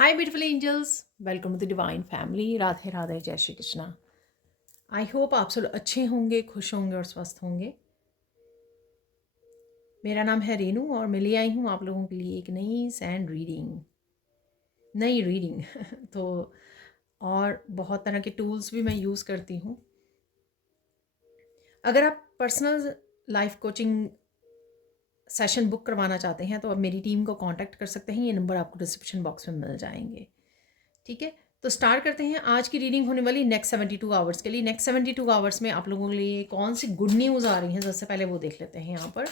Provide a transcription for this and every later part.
Hi, beautiful angels. Welcome to the Divine Family. Radhe Radhe, जय Shri Krishna. I hope आप सब अच्छे होंगे, खुश होंगे और स्वस्थ होंगे। मेरा नाम है रेनू और मैं ले आई हूँ आप लोगों के लिए एक नई रीडिंग तो और बहुत तरह के टूल्स भी मैं यूज़ करती हूँ। अगर आप personal life coaching session book करवाना चाहते हैं तो आप मेरी टीम को कांटेक्ट कर सकते हैं। ये नंबर आपको डिस्क्रिप्शन बॉक्स में मिल जाएंगे। ठीक है, तो स्टार्ट करते हैं। आज की रीडिंग होने वाली नेक्स्ट 72 आवर्स के लिए। नेक्स्ट 72 आवर्स में आप लोगों के लिए कौन सी गुड न्यूज़ आ रही हैं, सबसे पहले वो देख लेते हैं यहाँ पर।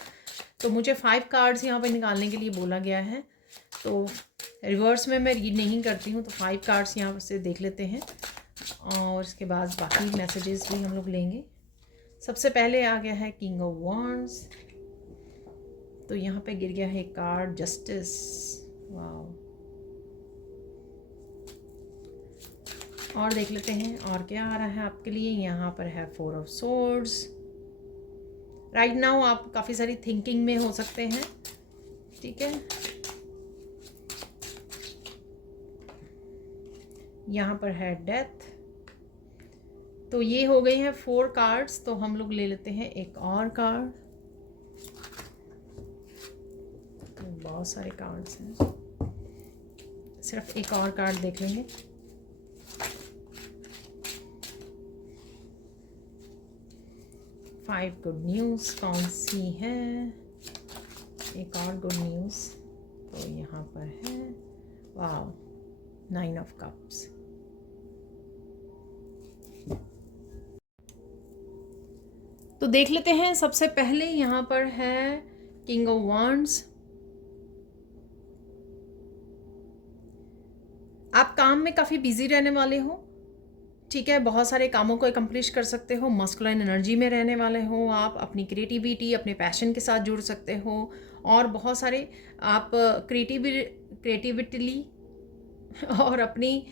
तो मुझे 5 कार्ड्स यहाँ पर निकालने के लिए बोला गया है, तो रिवर्स में मैं रीड नहीं करती हूँ, तो 5 कार्ड्स यहाँ से देख लेते हैं और इसके बाद बाकी मैसेजेस भी हम लोग लेंगे। सबसे पहले आ गया है किंग ऑफ वॉन्ड्स, तो यहाँ पे गिर गया है कार्ड जस्टिस। वाओ, और देख लेते हैं और क्या आ रहा है आपके लिए। यहाँ पर है 4 ऑफ सोर्ड्स। राइट नाउ आप काफ़ी सारी थिंकिंग में हो सकते हैं, ठीक है। यहाँ पर है डेथ। तो ये हो गई हैं 4 कार्ड्स, तो हम लोग ले लेते हैं एक और कार्ड। तो बहुत सारे कार्ड्स हैं, सिर्फ एक और कार्ड देख लेंगे। फाइव गुड न्यूज़ कौन सी है? एक और गुड न्यूज़ तो यहाँ पर है, वाव, 9 ऑफ कप्स। तो देख लेते हैं। सबसे पहले यहाँ पर है किंग ऑफ वॉन्ड्स। आप काम में काफ़ी बिजी रहने वाले हो, ठीक है। बहुत सारे कामों को एकम्प्लिश कर सकते हो, मस्कुलाइन एनर्जी में रहने वाले हो आप। अपनी क्रिएटिविटी, अपने पैशन के साथ जुड़ सकते हो और बहुत सारे आप क्रिएटिविटली और अपनी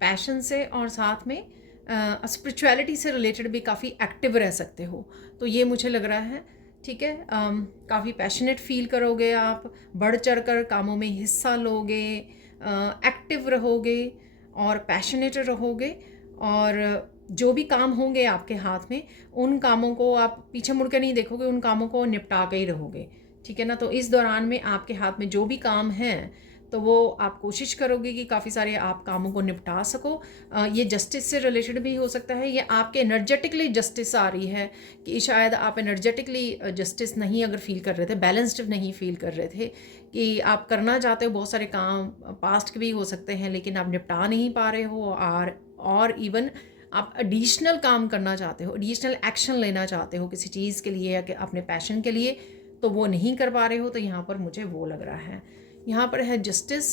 पैशन से और साथ में स्पिरिचुअलिटी से रिलेटेड भी काफ़ी एक्टिव रह सकते हो। तो ये मुझे लग रहा है, ठीक है। काफ़ी पैशनेट फील करोगे आप, बढ़ चढ़ कर कामों में हिस्सा लोगे, एक्टिव रहोगे और पैशनेट रहोगे। और जो भी काम होंगे आपके हाथ में, उन कामों को आप पीछे मुड़ के नहीं देखोगे, उन कामों को निपटा के ही रहोगे, ठीक है ना। तो इस दौरान में आपके हाथ में जो भी काम हैं, तो वो आप कोशिश करोगे कि काफ़ी सारे आप कामों को निपटा सको। ये जस्टिस से रिलेटेड भी हो सकता है, ये आपके एनर्जेटिकली जस्टिस आ रही है कि शायद आप एनर्जेटिकली जस्टिस नहीं अगर फील कर रहे थे, बैलेंस्ड नहीं फील कर रहे थे, कि आप करना चाहते हो बहुत सारे काम, पास्ट के भी हो सकते हैं, लेकिन आप निपटा नहीं पा रहे हो। और इवन आप एडिशनल काम करना चाहते हो, एडिशनल एक्शन लेना चाहते हो किसी चीज़ के लिए या कि अपने पैशन के लिए, तो वो नहीं कर पा रहे हो। तो यहाँ पर मुझे वो लग रहा है। यहाँ पर है जस्टिस।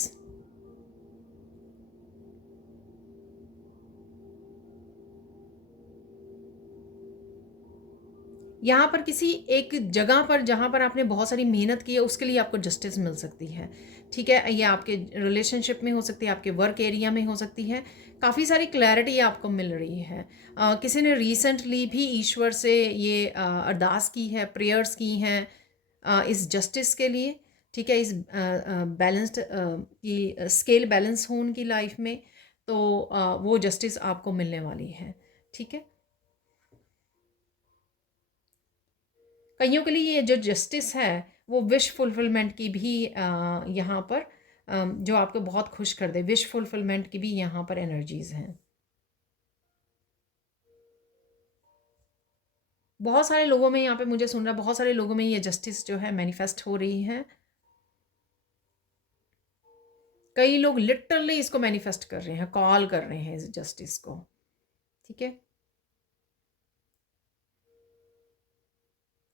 यहाँ पर किसी एक जगह पर जहाँ पर आपने बहुत सारी मेहनत की है, उसके लिए आपको जस्टिस मिल सकती है, ठीक है। ये आपके रिलेशनशिप में हो सकती है, आपके वर्क एरिया में हो सकती है। काफ़ी सारी क्लैरिटी आपको मिल रही है। किसी ने रिसेंटली भी ईश्वर से ये अरदास की है, प्रेयर्स की हैं इस जस्टिस के लिए, ठीक है। इस बैलेंस्ड की स्केल बैलेंस हो उनकी लाइफ में, तो वो जस्टिस आपको मिलने वाली है, ठीक है। कईयों के लिए ये जो जस्टिस है वो विश फुलफिलमेंट की भी यहाँ पर जो आपको बहुत खुश कर दे, विश फुलफिलमेंट की भी यहाँ पर एनर्जीज हैं। बहुत सारे लोगों में यहाँ पे मुझे सुन रहा है, बहुत सारे लोगों में ये जस्टिस जो है मैनिफेस्ट हो रही है। कई लोग लिटरली इसको मैनिफेस्ट कर रहे हैं, कॉल कर रहे हैं इस जस्टिस को, ठीक है।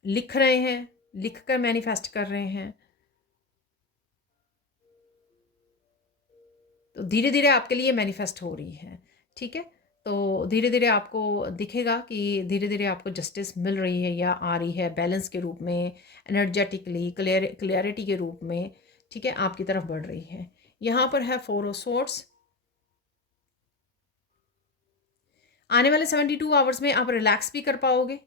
लिख रहे हैं, लिख कर मैनिफेस्ट कर रहे हैं। तो धीरे धीरे आपके लिए मैनिफेस्ट हो रही है, ठीक है। तो धीरे धीरे आपको दिखेगा कि धीरे धीरे आपको जस्टिस मिल रही है या आ रही है बैलेंस के रूप में, एनर्जेटिकली क्लियरिटी के रूप में, ठीक है, आपकी तरफ बढ़ रही है। यहाँ पर है 4 ऑफ सोर्ड्स। आने वाले 72 आवर्स में आप रिलैक्स भी कर पाओगे,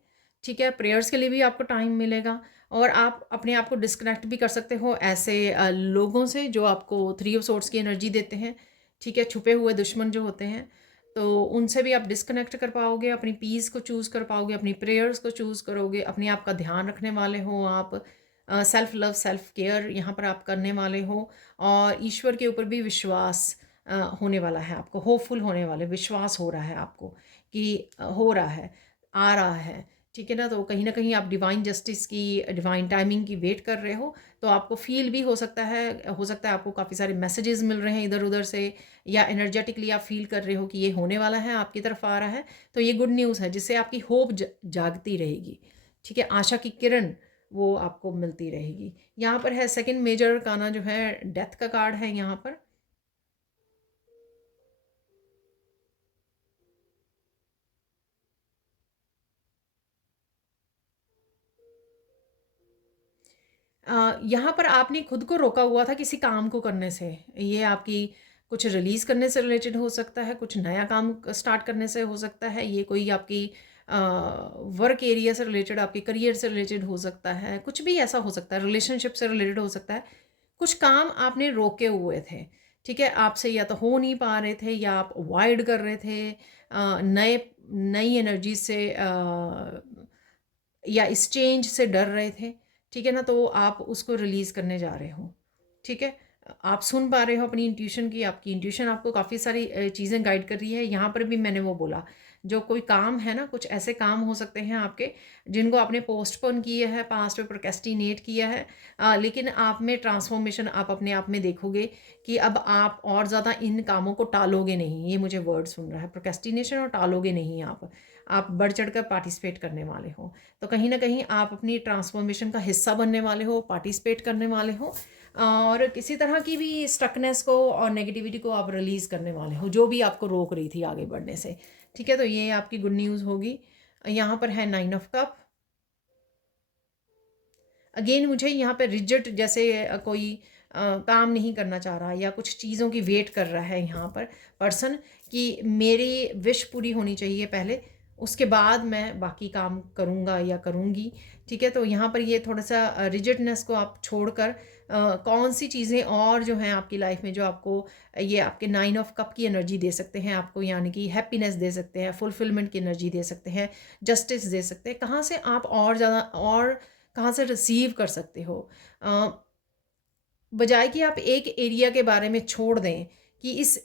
ठीक है। प्रेयर्स के लिए भी आपको टाइम मिलेगा और आप अपने आप को डिस्कनेक्ट भी कर सकते हो ऐसे लोगों से जो आपको थ्री ऑफ सोर्ड्स की एनर्जी देते हैं, ठीक है, छुपे हुए दुश्मन जो होते हैं, तो उनसे भी आप डिस्कनेक्ट कर पाओगे, अपनी पीस को चूज़ कर पाओगे, अपनी प्रेयर्स को चूज़ करोगे, अपने आप का ध्यान रखने वाले हो आप, सेल्फ लव सेल्फ केयर यहाँ पर आप करने वाले हो, और ईश्वर के ऊपर भी विश्वास होने वाला है आपको, होपफुल होने वाले, विश्वास हो रहा है आपको कि हो रहा है, आ रहा है, ठीक है ना। तो कहीं ना कहीं आप डिवाइन जस्टिस की, डिवाइन टाइमिंग की वेट कर रहे हो, तो आपको फील भी हो सकता है आपको काफ़ी सारे मैसेजेस मिल रहे हैं इधर उधर से, या एनर्जेटिकली आप फील कर रहे हो कि ये होने वाला है, आपकी तरफ आ रहा है। तो ये गुड न्यूज़ है जिससे आपकी होप जागती रहेगी, ठीक है, आशा की किरण वो आपको मिलती रहेगी। यहाँ पर है सेकंड मेजर काना जो है डेथ का कार्ड है यहाँ पर। यहाँ पर आपने खुद को रोका हुआ था किसी काम को करने से। ये आपकी कुछ रिलीज़ करने से रिलेटेड हो सकता है, कुछ नया काम स्टार्ट करने से हो सकता है, ये कोई आपकी वर्क एरिया से रिलेटेड, आपके करियर से रिलेटेड हो सकता है, कुछ भी ऐसा हो सकता है, रिलेशनशिप से रिलेटेड हो सकता है। कुछ काम आपने रोके हुए थे, ठीक है, आपसे या तो हो नहीं पा रहे थे या आप अवॉइड कर रहे थे, नए नई एनर्जी से या इस चेंज से डर रहे थे, ठीक है ना, तो आप उसको रिलीज़ करने जा रहे हो, ठीक है। आप सुन पा रहे हो अपनी इंट्यूशन की, आपकी इंट्यूशन आपको काफ़ी सारी चीज़ें गाइड कर रही है। यहाँ पर भी मैंने वो बोला, जो कोई काम है ना, कुछ ऐसे काम हो सकते हैं आपके जिनको आपने पोस्टपोन किया है, पास्ट में प्रोक्रेस्टिनेट किया है, लेकिन आप में ट्रांसफॉर्मेशन आप अपने आप में देखोगे कि अब आप और ज़्यादा इन कामों को टालोगे नहीं। ये मुझे वर्ड सुन रहा है, प्रोक्रेस्टिनेशन, और टालोगे नहीं आप बढ़ चढ़ कर पार्टिसिपेट करने वाले हो। तो कहीं ना कहीं आप अपनी ट्रांसफॉर्मेशन का हिस्सा बनने वाले हो, पार्टिसिपेट करने वाले हो, और किसी तरह की भी स्टकनेस को और नेगेटिविटी को आप रिलीज़ करने वाले हो जो भी आपको रोक रही थी आगे बढ़ने से, ठीक है। तो ये आपकी गुड न्यूज़ होगी। यहाँ पर है 9 ऑफ कप। अगेन मुझे यहाँ पे रिजिड जैसे कोई काम नहीं करना चाह रहा या कुछ चीज़ों की वेट कर रहा है यहाँ पर पर्सन, कि मेरी विश पूरी होनी चाहिए पहले, उसके बाद मैं बाकी काम करूँगा या करूँगी, ठीक है। तो यहाँ पर ये थोड़ा सा रिजिडनेस को आप छोड़कर कौन सी चीज़ें और जो हैं आपकी लाइफ में जो आपको ये आपके 9 ऑफ कप की एनर्जी दे सकते हैं आपको, यानी कि हैप्पीनेस दे सकते हैं, फुलफिलमेंट की एनर्जी दे सकते हैं, जस्टिस दे सकते हैं, कहाँ से आप और ज़्यादा और कहाँ से रिसीव कर सकते हो, बजाय कि आप एक एरिया के बारे में छोड़ दें कि इस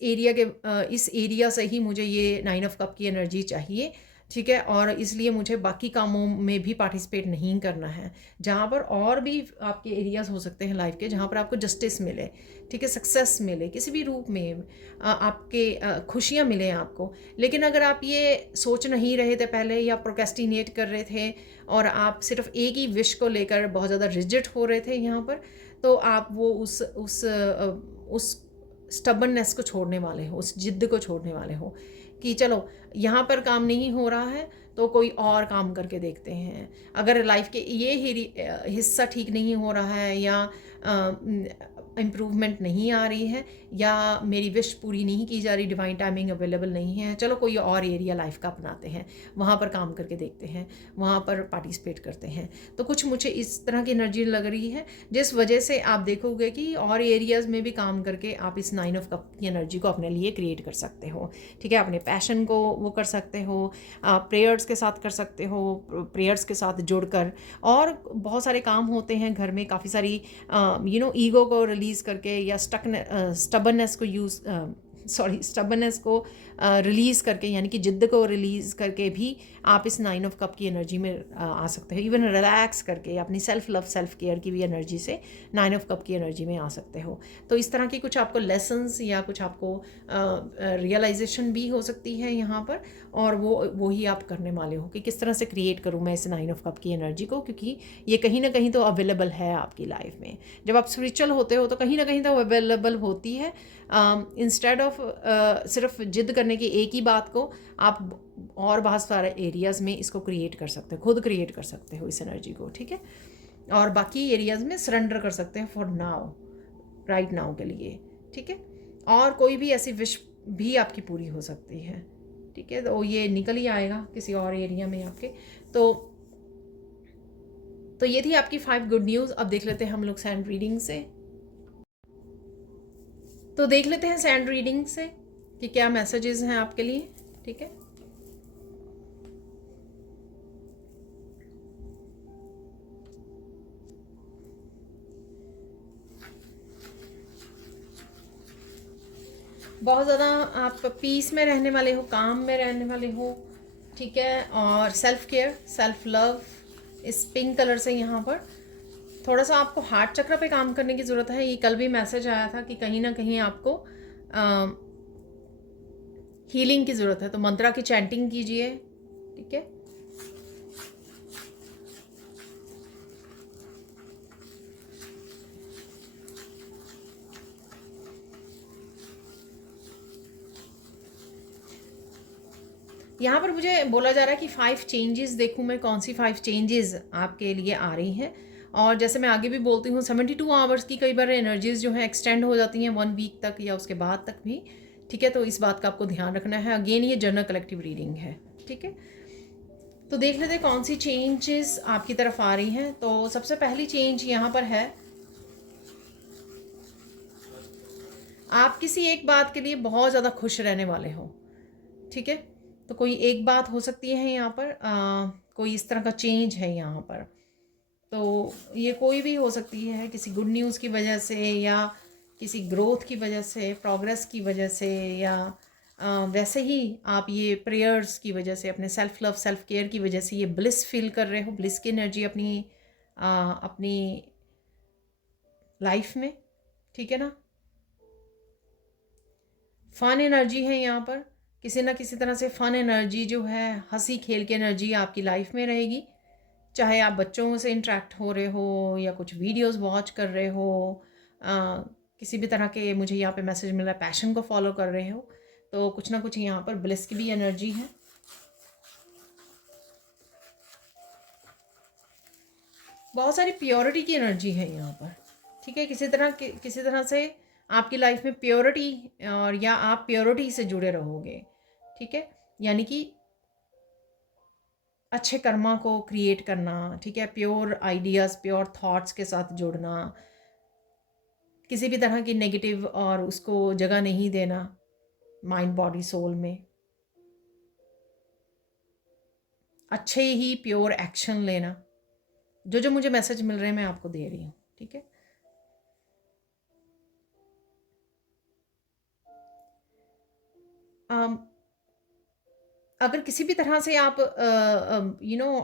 एरिया से ही मुझे ये 9 ऑफ कप की एनर्जी चाहिए, ठीक है, और इसलिए मुझे बाकी कामों में भी पार्टिसिपेट नहीं करना है। जहाँ पर और भी आपके एरियाज़ हो सकते हैं लाइफ के जहाँ पर आपको जस्टिस मिले, ठीक है, सक्सेस मिले किसी भी रूप में, आपके खुशियाँ मिलें आपको। लेकिन अगर आप ये सोच नहीं रहे थे पहले, या प्रोक्रेस्टिनेट कर रहे थे और आप सिर्फ एक ही विश को लेकर बहुत ज़्यादा रिजिड हो रहे थे यहाँ पर, तो आप वो उस स्टबननेस को छोड़ने वाले हो, उस जिद्द को छोड़ने वाले हो कि चलो यहाँ पर काम नहीं हो रहा है तो कोई और काम करके देखते हैं। अगर लाइफ के ये हिस्सा ठीक नहीं हो रहा है, या इम्प्रूवमेंट नहीं आ रही है, या मेरी विश पूरी नहीं की जा रही, डिवाइन टाइमिंग अवेलेबल नहीं है, चलो कोई और एरिया लाइफ का अपनाते हैं, वहाँ पर काम करके देखते हैं, वहाँ पर पार्टिसिपेट करते हैं। तो कुछ मुझे इस तरह की एनर्जी लग रही है जिस वजह से आप देखोगे कि और एरियाज़ में भी काम करके आप इस 9 ऑफ कप की एनर्जी को अपने लिए क्रिएट कर सकते हो, ठीक है। अपने पैशन को वो कर सकते हो, प्रेयर्स के साथ कर सकते हो, प्रेयर्स के साथ जुड़कर, और बहुत सारे काम होते हैं घर में, काफ़ी सारी ईगो को रिलीज़ करके, या स्टबननेस को स्टबननेस को रिलीज़ करके, यानी कि जिद्द को रिलीज़ करके भी आप इस 9 ऑफ कप की एनर्जी में आ सकते हो। इवन रिलैक्स करके अपनी सेल्फ लव सेल्फ केयर की भी एनर्जी से 9 ऑफ कप की एनर्जी में आ सकते हो। तो इस तरह की कुछ आपको लेसन्स या कुछ आपको रियलाइजेशन भी हो सकती है यहाँ पर, और वो ही आप करने वाले हो कि किस तरह से क्रिएट करूँ मैं इस 9 ऑफ कप की एनर्जी को, क्योंकि ये कहीं ना कहीं तो अवेलेबल है आपकी लाइफ में। जब आप स्पिरिचुअल होते हो तो कहीं ना कहीं तो अवेलेबल होती है। इंस्टेड ऑफ सिर्फ जिद करने की एक ही बात को, आप और बहुत सारे एरियाज़ में इसको क्रिएट कर सकते हो, खुद क्रिएट कर सकते हो इस एनर्जी को, ठीक है। और बाकी एरियाज़ में सरेंडर कर सकते हैं फॉर नाउ, राइट नाउ के लिए, ठीक है। और कोई भी ऐसी विश भी आपकी पूरी हो सकती है, ठीक है। तो ये निकल ही आएगा किसी और एरिया में आपके। तो तो ये थी आपकी 5 गुड न्यूज़। अब देख लेते हैं हम लोग सैंड रीडिंग से। तो देख लेते हैं सैंड रीडिंग से कि क्या मैसेजेस हैं आपके लिए। ठीक है, बहुत ज़्यादा आप पीस में रहने वाले हो, काम में रहने वाले हो। ठीक है, और सेल्फ केयर, सेल्फ लव इस पिंक कलर से यहाँ पर थोड़ा सा आपको हार्ट चक्र पे काम करने की ज़रूरत है। ये कल भी मैसेज आया था कि कहीं ना कहीं आपको हीलिंग की ज़रूरत है, तो मंत्रा की चैंटिंग कीजिए। ठीक है, यहाँ पर मुझे बोला जा रहा है कि 5 चेंजेस देखूँ मैं, कौन सी 5 चेंजेस आपके लिए आ रही हैं। और जैसे मैं आगे भी बोलती हूँ 72 आवर्स की कई बार एनर्जीज जो हैं एक्सटेंड हो जाती हैं 1 वीक तक या उसके बाद तक भी। ठीक है, तो इस बात का आपको ध्यान रखना है। अगेन ये जनरल कलेक्टिव रीडिंग है। ठीक है, तो देख लेते हैं कौन सी चेंजेस आपकी तरफ आ रही हैं। तो सबसे पहली चेंज यहाँ पर है, आप किसी एक बात के लिए बहुत ज़्यादा खुश रहने वाले हो। ठीक है, तो कोई एक बात हो सकती है यहाँ पर, कोई इस तरह का चेंज है यहाँ पर। तो ये कोई भी हो सकती है, किसी गुड न्यूज़ की वजह से या किसी ग्रोथ की वजह से, प्रोग्रेस की वजह से, या वैसे ही आप ये प्रेयर्स की वजह से, अपने सेल्फ लव सेल्फ केयर की वजह से ये ब्लिस फील कर रहे हो, ब्लिस की एनर्जी अपनी लाइफ में। ठीक है ना, फन एनर्जी है यहाँ पर, किसी ना किसी तरह से फन एनर्जी जो है, हंसी खेल की एनर्जी आपकी लाइफ में रहेगी। चाहे आप बच्चों से इंटरेक्ट हो रहे हो या कुछ वीडियोस वॉच कर रहे हो, किसी भी तरह के मुझे यहाँ पे मैसेज मिल रहा है पैशन को फॉलो कर रहे हो, तो कुछ ना कुछ यहाँ पर ब्लिस की भी एनर्जी है। बहुत सारी प्योरिटी की एनर्जी है यहाँ पर। ठीक है, किसी तरह से आपकी लाइफ में प्योरिटी, और या आप प्योरिटी से जुड़े रहोगे। ठीक है, यानी कि अच्छे कर्मा को क्रिएट करना। ठीक है, प्योर आइडियाज़, प्योर थॉट्स के साथ जुड़ना, किसी भी तरह की नेगेटिव और उसको जगह नहीं देना माइंड बॉडी सोल में। अच्छे ही प्योर एक्शन लेना। जो जो मुझे मैसेज मिल रहे हैं मैं आपको दे रही हूँ। ठीक है, अगर किसी भी तरह से आप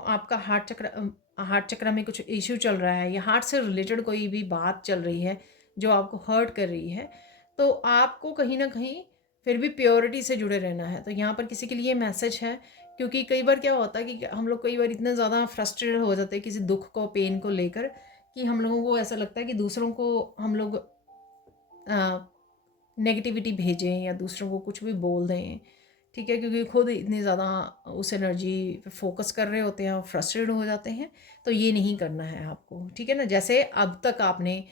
आपका हार्ट चक्र में कुछ इश्यू चल रहा है या हार्ट से रिलेटेड कोई भी बात चल रही है जो आपको हर्ट कर रही है, तो आपको कहीं ना कहीं फिर भी प्योरिटी से जुड़े रहना है। तो यहाँ पर किसी के लिए मैसेज है, क्योंकि कई बार क्या होता है कि हम लोग कई बार इतने ज़्यादा फ्रस्ट्रेटेड हो जाते हैं किसी दुख को, पेन को लेकर, कि हम लोगों को ऐसा लगता है कि दूसरों को हम लोग नेगेटिविटी भेजें या दूसरों को कुछ भी बोल दें। ठीक है, क्योंकि खुद इतनी ज़्यादा उस एनर्जी पे फोकस कर रहे होते हैं और फ्रस्ट्रेटेड हो जाते हैं। तो ये नहीं करना है आपको। ठीक है ना, जैसे अब तक आपने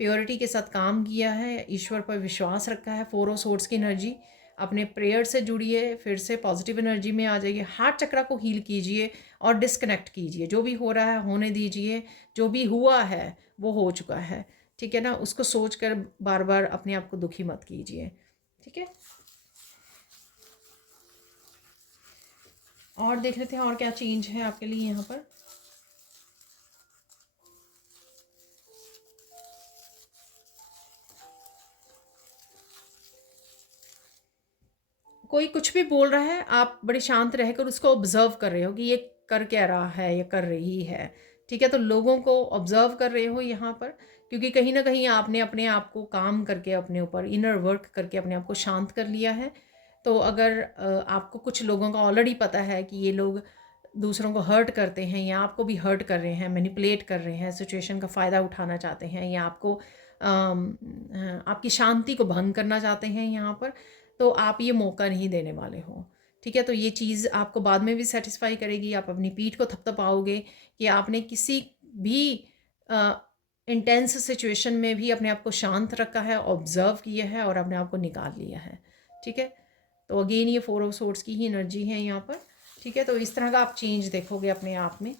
प्योरिटी के साथ काम किया है, ईश्वर पर विश्वास रखा है, 4 ऑफ सोर्ड्स की एनर्जी अपने प्रेयर से जुड़िए, फिर से पॉजिटिव एनर्जी में आ जाइए, हार्ट चक्र को हील कीजिए और डिस्कनेक्ट कीजिए। जो भी हो रहा है होने दीजिए, जो भी हुआ है वो हो चुका है। ठीक है ना, उसको सोच कर बार बार अपने आप को दुखी मत कीजिए। ठीक है, और देख लेते हैं और क्या चेंज है आपके लिए यहाँ पर। कोई कुछ भी बोल रहा है, आप बड़े शांत रहकर उसको ऑब्जर्व कर रहे हो कि ये कर क्या रहा है, ये कर रही है। ठीक है, तो लोगों को ऑब्जर्व कर रहे हो यहाँ पर, क्योंकि कहीं ना कहीं आपने अपने आप को काम करके, अपने ऊपर इनर वर्क करके अपने आप को शांत कर लिया है। तो अगर आपको कुछ लोगों का ऑलरेडी पता है कि ये लोग दूसरों को हर्ट करते हैं या आपको भी हर्ट कर रहे हैं, मैनिपुलेट कर रहे हैं, सिचुएशन का फ़ायदा उठाना चाहते हैं या आपको आपकी शांति को भंग करना चाहते हैं यहाँ पर, तो आप ये मौका नहीं देने वाले हो। ठीक है, तो ये चीज़ आपको बाद में भी सेटिस्फाई करेगी। आप अपनी पीठ को थपथपाओगे कि आपने किसी भी इंटेंस सिचुएशन में भी अपने आप को शांत रखा है, ऑब्जर्व किया है और अपने आप को निकाल लिया है। ठीक है, तो अगेन ये 4 ऑफ सोर्ड्स की ही एनर्जी है यहाँ पर। ठीक है, तो इस तरह का आप चेंज देखोगे अपने आप में।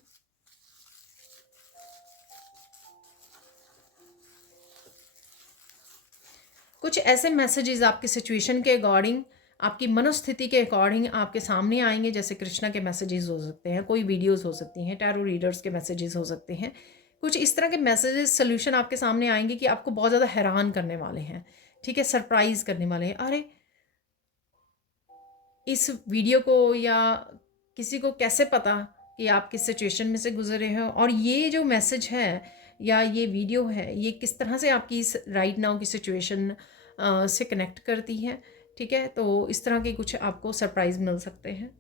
ऐसे मैसेजेस आपकी सिचुएशन के अकॉर्डिंग, आपकी मनोस्थिति के अकॉर्डिंग आपके सामने आएंगे। जैसे कृष्णा के मैसेजेस हो सकते हैं, कोई वीडियोस हो सकती हैं, टैरो रीडर्स के मैसेजेस हो सकते हैं। कुछ इस तरह के मैसेजेस सोल्यूशन आपके सामने आएंगे कि आपको बहुत ज़्यादा हैरान करने वाले हैं, ठीक है, सरप्राइज करने वाले हैं। अरे इस वीडियो को या किसी को कैसे पता कि आप किस सिचुएशन में से गुजर रहे हो, और ये जो मैसेज है या ये वीडियो है ये किस तरह से आपकी इस राइट नाउ की सिचुएशन से कनेक्ट करती है, ठीक है। तो इस तरह के कुछ आपको सरप्राइज मिल सकते हैं।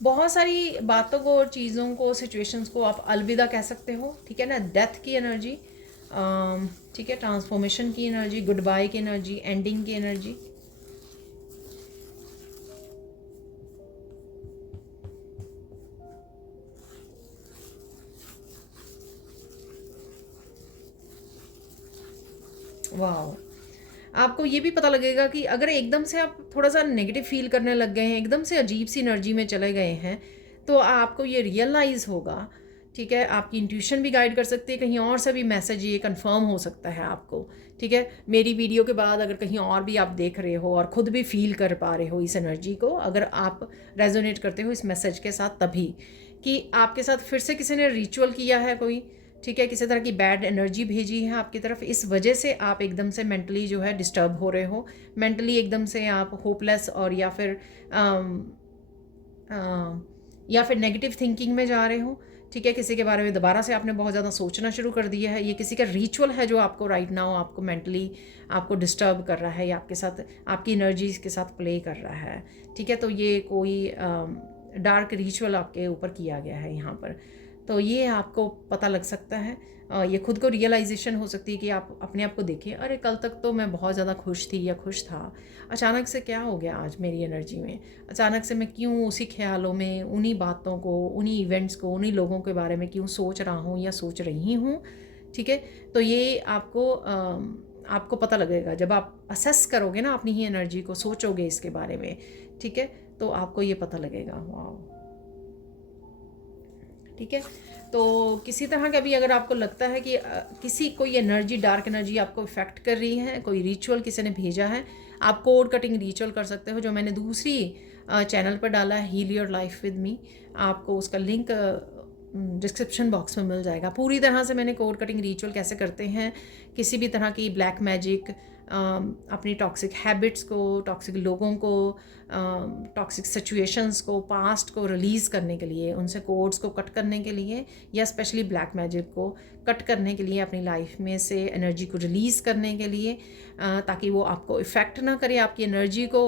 बहुत सारी बातों को और चीज़ों को, सिचुएशंस को आप अलविदा कह सकते हो, ठीक है ना। डेथ की एनर्जी, ठीक है, ट्रांसफॉर्मेशन की एनर्जी, गुड बाय की एनर्जी, एंडिंग की एनर्जी। वाह, आपको ये भी पता लगेगा कि अगर एकदम से आप थोड़ा सा नेगेटिव फील करने लग गए हैं, एकदम से अजीब सी एनर्जी में चले गए हैं, तो आपको ये रियलाइज़ होगा, ठीक है। आपकी इंट्यूशन भी गाइड कर सकती है, कहीं और से भी मैसेज ये कंफर्म हो सकता है आपको, ठीक है। मेरी वीडियो के बाद अगर कहीं और भी आप देख रहे हो और ख़ुद भी फील कर पा रहे हो इस एनर्जी को, अगर आप रेजोनेट करते हो इस मैसेज के साथ, तभी कि आपके साथ फिर से किसी ने रिचुअल किया है कोई, ठीक है, किसी तरह की बैड एनर्जी भेजी है आपकी तरफ, इस वजह से आप एकदम से मेंटली जो है डिस्टर्ब हो रहे हो, मेंटली एकदम से आप होपलेस और या फिर नेगेटिव थिंकिंग में जा रहे हो, ठीक है। किसी के बारे में दोबारा से आपने बहुत ज़्यादा सोचना शुरू कर दिया है। ये किसी का रिचुअल है जो आपको राइट नाउ आपको मेंटली आपको डिस्टर्ब कर रहा है या आपके साथ आपकी एनर्जीज के साथ प्ले कर रहा है, ठीक है। तो ये कोई डार्क रिचुअल आपके ऊपर किया गया है यहाँ पर, तो ये आपको पता लग सकता है। ये खुद को रियलाइजेशन हो सकती है कि आप अपने आप को देखें, अरे कल तक तो मैं बहुत ज़्यादा खुश थी या खुश था, अचानक से क्या हो गया आज मेरी एनर्जी में, अचानक से मैं क्यों उसी ख्यालों में, उन्हीं बातों को, उन्हीं इवेंट्स को, उन्हीं लोगों के बारे में क्यों सोच रहा हूँ या सोच रही हूँ, ठीक है। तो ये आपको पता लगेगा जब आप असेस करोगे ना अपनी ही एनर्जी को, सोचोगे इसके बारे में, ठीक है, तो आपको ये पता लगेगा। वाह, ठीक है। तो किसी तरह का भी अगर आपको लगता है कि किसी कोई एनर्जी, डार्क एनर्जी आपको इफ़ेक्ट कर रही है, कोई रिचुअल किसी ने भेजा है, आप कोड कटिंग रिचुअल कर सकते हो, जो मैंने दूसरी चैनल पर डाला है, heal your life with me. आपको उसका लिंक डिस्क्रिप्शन बॉक्स में मिल जाएगा। पूरी तरह से मैंने कोड कटिंग रिचुअल कैसे करते हैं, किसी भी तरह की ब्लैक मैजिक, अपनी टॉक्सिक हैबिट्स को, टॉक्सिक लोगों को, टॉक्सिक सिचुएशंस को, पास्ट को रिलीज़ करने के लिए, उनसे कोड्स को कट करने के लिए, या स्पेशली ब्लैक मैजिक को कट करने के लिए, अपनी लाइफ में से एनर्जी को रिलीज़ करने के लिए, ताकि वो आपको इफ़ेक्ट ना करे, आपकी एनर्जी को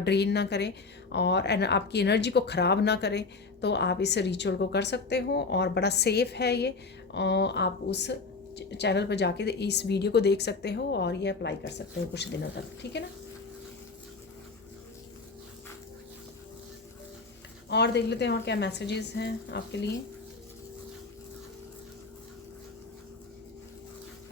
ड्रेन ना करे और आपकी एनर्जी को ख़राब ना करे। तो आप इस रिचुअल को कर सकते हो और बड़ा सेफ़ है ये। आप उस चैनल पर जाके इस वीडियो को देख सकते हो और ये अप्लाई कर सकते हो कुछ दिनों तक, ठीक है ना। और देख लेते हैं और क्या मैसेजेस हैं आपके लिए।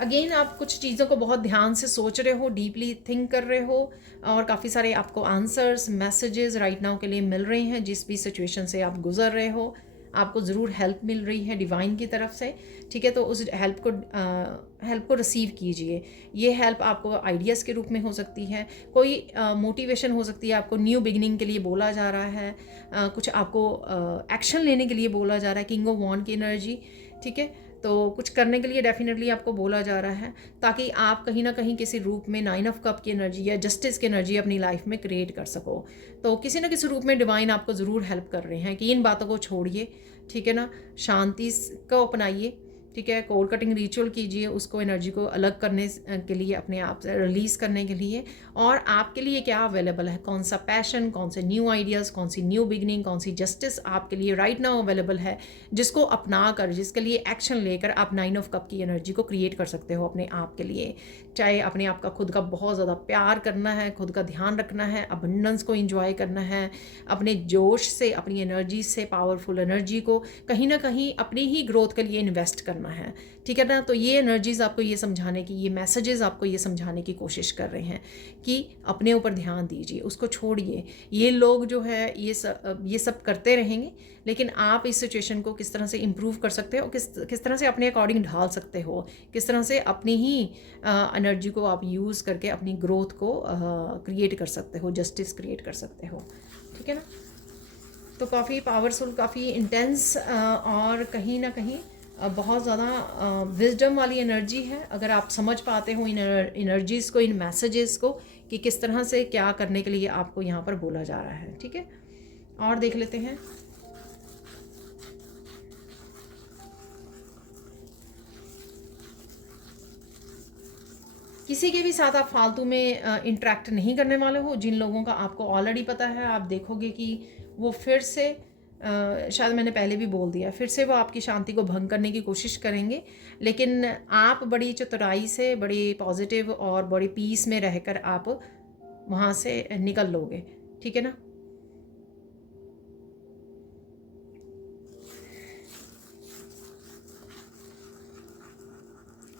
अगेन आप कुछ चीज़ों को बहुत ध्यान से सोच रहे हो, डीपली थिंक कर रहे हो और काफ़ी सारे आपको आंसर्स, मैसेजेस राइट नाउ के लिए मिल रहे हैं। जिस भी सिचुएशन से आप गुजर रहे हो, आपको ज़रूर हेल्प मिल रही है डिवाइन की तरफ से, ठीक है। तो उस हेल्प को रिसीव कीजिए। ये हेल्प आपको आइडियाज़ के रूप में हो सकती है, कोई मोटिवेशन हो सकती है, आपको न्यू बिगिनिंग के लिए बोला जा रहा है, कुछ आपको एक्शन लेने के लिए बोला जा रहा है, किंग ऑफ वॉन्ड की एनर्जी, ठीक है। तो कुछ करने के लिए डेफिनेटली आपको बोला जा रहा है, ताकि आप कहीं ना कहीं किसी रूप में 9 ऑफ कप की एनर्जी या जस्टिस की एनर्जी अपनी लाइफ में क्रिएट कर सको। तो किसी ना किसी रूप में डिवाइन आपको ज़रूर हेल्प कर रहे हैं कि इन बातों को छोड़िए, ठीक है ना, शांति को अपनाइए, ठीक है। कोड कटिंग रिचुअल कीजिए, उसको एनर्जी को अलग करने के लिए, अपने आप से रिलीज़ करने के लिए। और आपके लिए क्या अवेलेबल है, कौन सा पैशन, कौन से न्यू आइडियाज़, कौन सी न्यू बिगनिंग, कौन सी जस्टिस आपके लिए राइट नाउ अवेलेबल है, जिसको अपना कर, जिसके लिए एक्शन लेकर आप 9 ऑफ कप की एनर्जी को क्रिएट कर सकते हो अपने आप के लिए। चाहे अपने आप का खुद का बहुत ज़्यादा प्यार करना है, खुद का ध्यान रखना है, अबंडेंस को इंजॉय करना है, अपने जोश से, अपनी एनर्जी से, पावरफुल एनर्जी को कहीं ना कहीं अपनी ही ग्रोथ के लिए इन्वेस्ट करना है, ठीक है ना। तो ये एनर्जीज़ आपको ये समझाने की, ये मैसेजेस आपको ये समझाने की कोशिश कर रहे हैं कि अपने ऊपर ध्यान दीजिए, उसको छोड़िए। ये लोग जो है ये सब करते रहेंगे, लेकिन आप इस सिचुएशन को किस तरह से इम्प्रूव कर सकते हो, किस तरह से अपने अकॉर्डिंग ढाल सकते हो, किस तरह से अपनी ही एनर्जी को आप यूज़ करके अपनी ग्रोथ को क्रिएट कर सकते हो, जस्टिस क्रिएट कर सकते हो, ठीक है ना। तो काफ़ी पावरफुल, काफ़ी इंटेंस और कहीं ना कहीं बहुत ज़्यादा विजडम वाली एनर्जी है। अगर आप समझ पाते हो इन एनर्जीज़ को, इन मैसेजेस को, कि किस तरह से क्या करने के लिए आपको यहाँ पर बोला जा रहा है, ठीक है। और देख लेते हैं। किसी के भी साथ आप फालतू में इंटरेक्ट नहीं करने वाले हो। जिन लोगों का आपको ऑलरेडी पता है, आप देखोगे कि वो फिर से शायद मैंने पहले भी बोल दिया, फिर से वो आपकी शांति को भंग करने की कोशिश करेंगे, लेकिन आप बड़ी चतुराई से, बड़ी पॉजिटिव और बड़ी पीस में रहकर आप वहाँ से निकल लोगे, ठीक है ना।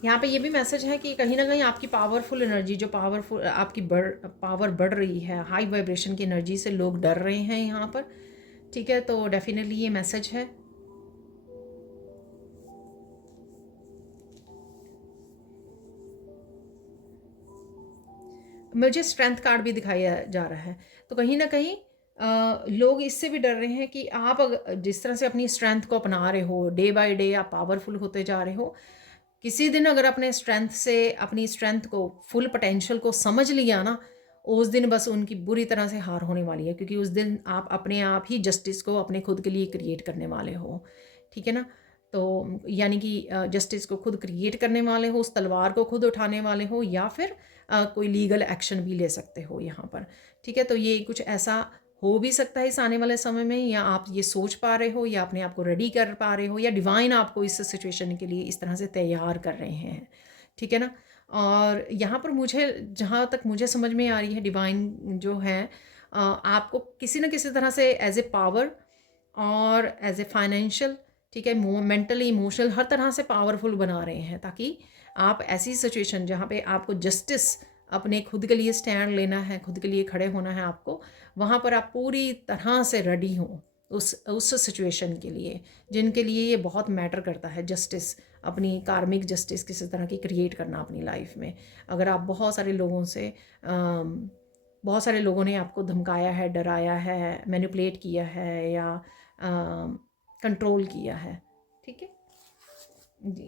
यहाँ पे ये भी मैसेज है कि कहीं ना कहीं आपकी पावरफुल एनर्जी, जो पावरफुल आपकी पावर बढ़ रही है, हाई वाइब्रेशन की एनर्जी से लोग डर रहे हैं यहाँ पर, ठीक है। तो डेफिनेटली ये मैसेज है। मुझे स्ट्रेंथ कार्ड भी दिखाया जा रहा है, तो कहीं ना कहीं लोग इससे भी डर रहे हैं कि आप जिस तरह से अपनी स्ट्रेंथ को अपना रहे हो, डे बाय डे आप पावरफुल होते जा रहे हो, किसी दिन अगर अपने स्ट्रेंथ से, अपनी स्ट्रेंथ को, फुल पोटेंशियल को समझ लिया ना, उस दिन बस उनकी बुरी तरह से हार होने वाली है, क्योंकि उस दिन आप अपने आप ही जस्टिस को अपने खुद के लिए क्रिएट करने वाले हो, ठीक है ना। तो यानी कि जस्टिस को खुद क्रिएट करने वाले हो, उस तलवार को खुद उठाने वाले हो, या फिर कोई लीगल एक्शन भी ले सकते हो यहाँ पर, ठीक है। तो ये कुछ ऐसा हो भी सकता है इस आने वाले समय में, या आप ये सोच पा रहे हो, या अपने आप को रेडी कर पा रहे हो, या डिवाइन आपको इस सिचुएशन के लिए इस तरह से तैयार कर रहे हैं, ठीक है ना। और यहाँ पर मुझे, जहाँ तक मुझे समझ में आ रही है, डिवाइन जो है आपको किसी न किसी तरह से एज ए पावर और एज ए फाइनेंशियल, ठीक है, मेंटली, इमोशनल, हर तरह से पावरफुल बना रहे हैं, ताकि आप ऐसी सिचुएशन जहाँ पे आपको जस्टिस, अपने खुद के लिए स्टैंड लेना है, खुद के लिए खड़े होना है आपको, वहाँ पर आप पूरी तरह से रेडी हों उस सिचुएशन के लिए, जिनके लिए ये बहुत मैटर करता है, जस्टिस, अपनी कार्मिक जस्टिस किसी तरह की क्रिएट करना अपनी लाइफ में। अगर आप बहुत सारे लोगों ने आपको धमकाया है, डराया है, मैनिपुलेट किया है, या कंट्रोल किया है, ठीक है।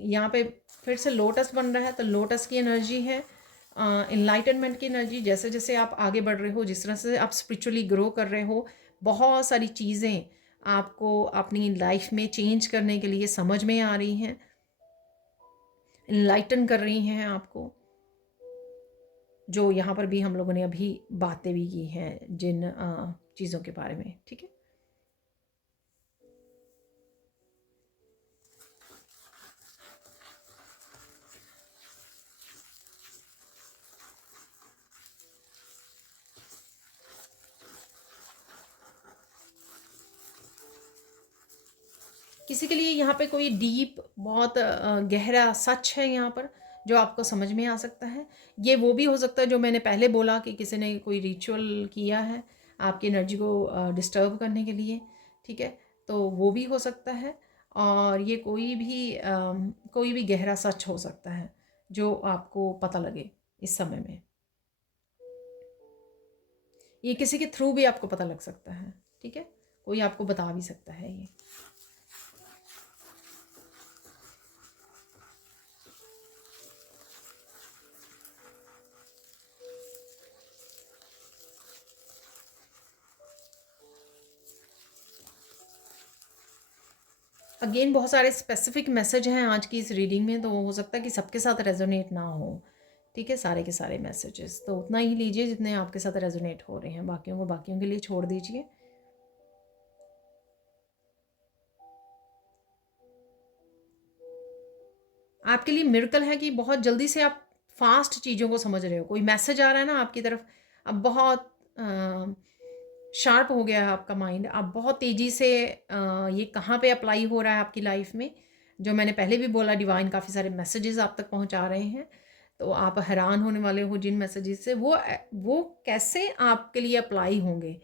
यहाँ पे फिर से लोटस बन रहा है, तो लोटस की एनर्जी है इनलाइटनमेंट की एनर्जी। जैसे जैसे आप आगे बढ़ रहे हो, जिस तरह से आप स्पिरिचुअली ग्रो कर रहे हो, बहुत सारी चीज़ें आपको अपनी लाइफ में चेंज करने के लिए समझ में आ रही हैं, इनलाइटन कर रही हैं आपको, जो यहाँ पर भी हम लोगों ने अभी बातें भी की हैं जिन चीज़ों के बारे में, ठीक है। किसी के लिए यहाँ पे कोई डीप, बहुत गहरा सच है यहाँ पर, जो आपको समझ में आ सकता है। ये वो भी हो सकता है जो मैंने पहले बोला, कि किसी ने कोई रिचुअल किया है आपकी एनर्जी को डिस्टर्ब करने के लिए, ठीक है। तो वो भी हो सकता है, और ये कोई भी गहरा सच हो सकता है जो आपको पता लगे इस समय में। ये किसी के थ्रू भी आपको पता लग सकता है, ठीक है, कोई आपको बता भी सकता है ये। अगेन बहुत सारे स्पेसिफिक मैसेज हैं आज की इस रीडिंग में, तो हो सकता है कि सबके साथ रेजोनेट ना हो, ठीक है, सारे के सारे मैसेजेस। तो उतना ही लीजिए जितने आपके साथ रेजोनेट हो रहे हैं, बाकियों को बाकियों के लिए छोड़ दीजिए। आपके लिए मिरेकल है कि बहुत जल्दी से आप फास्ट चीज़ों को समझ रहे हो। कोई मैसेज आ रहा है ना आपकी तरफ, अब बहुत शार्प हो गया है आपका माइंड, आप बहुत तेज़ी से ये कहाँ पे अप्लाई हो रहा है आपकी लाइफ में, जो मैंने पहले भी बोला, डिवाइन काफ़ी सारे मैसेजेस आप तक पहुंचा रहे हैं। तो आप हैरान होने वाले हो जिन मैसेजेस से, वो कैसे आपके लिए अप्लाई होंगे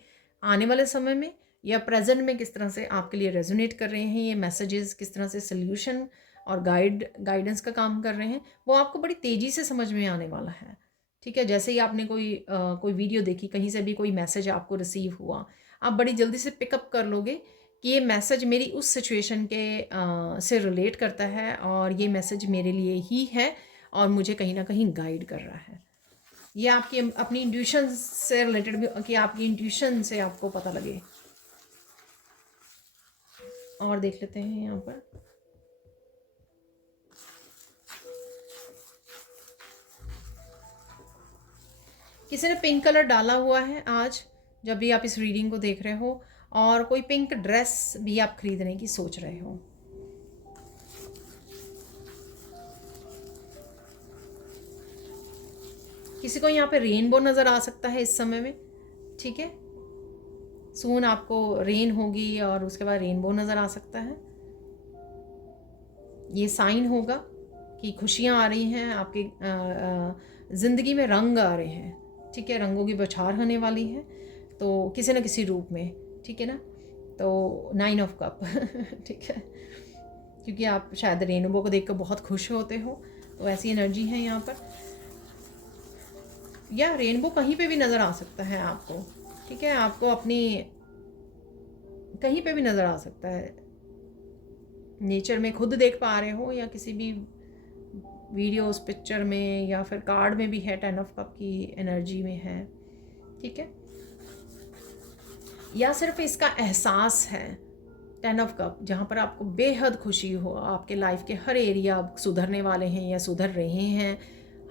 आने वाले समय में, या प्रेजेंट में किस तरह से आपके लिए रेजोनेट कर रहे हैं ये मैसेजेस, किस तरह से सोल्यूशन और गाइडेंस का काम कर रहे हैं, वो आपको बड़ी तेज़ी से समझ में आने वाला है। ठीक है, जैसे ही आपने कोई वीडियो देखी, कहीं से भी कोई मैसेज आपको रिसीव हुआ, आप बड़ी जल्दी से पिकअप कर लोगे कि ये मैसेज मेरी उस सिचुएशन के से रिलेट करता है, और ये मैसेज मेरे लिए ही है और मुझे कहीं ना कहीं गाइड कर रहा है। ये आपकी अपनी इंट्यूशन से रिलेटेड भी, कि आपकी इंट्यूशन से आपको पता लगे। और देख लेते हैं यहाँ पर, किसी ने पिंक कलर डाला हुआ है आज जब भी आप इस रीडिंग को देख रहे हो, और कोई पिंक ड्रेस भी आप खरीदने की सोच रहे हो। किसी को यहाँ पे रेनबो नज़र आ सकता है इस समय में। ठीक है, सून आपको रेन होगी और उसके बाद रेनबो नज़र आ सकता है। ये साइन होगा कि खुशियाँ आ रही हैं आपकी ज़िंदगी में, रंग आ रहे हैं। ठीक है, रंगों की बौछार होने वाली है, तो किसी न किसी रूप में। ठीक है ना, तो 9 ऑफ कप ठीक है, क्योंकि आप शायद रेनबो को देखकर बहुत खुश होते हो, तो ऐसी एनर्जी है यहाँ पर। या रेनबो कहीं पे भी नज़र आ सकता है आपको। ठीक है, आपको अपनी कहीं पे भी नज़र आ सकता है, नेचर में खुद देख पा रहे हो, या किसी भी वीडियोस, पिक्चर में, या फिर कार्ड में भी है, 10 ऑफ कप की एनर्जी में है। ठीक है, या सिर्फ इसका एहसास है 10 ऑफ कप, जहाँ पर आपको बेहद खुशी हो, आपके लाइफ के हर एरिया सुधरने वाले हैं या सुधर रहे हैं,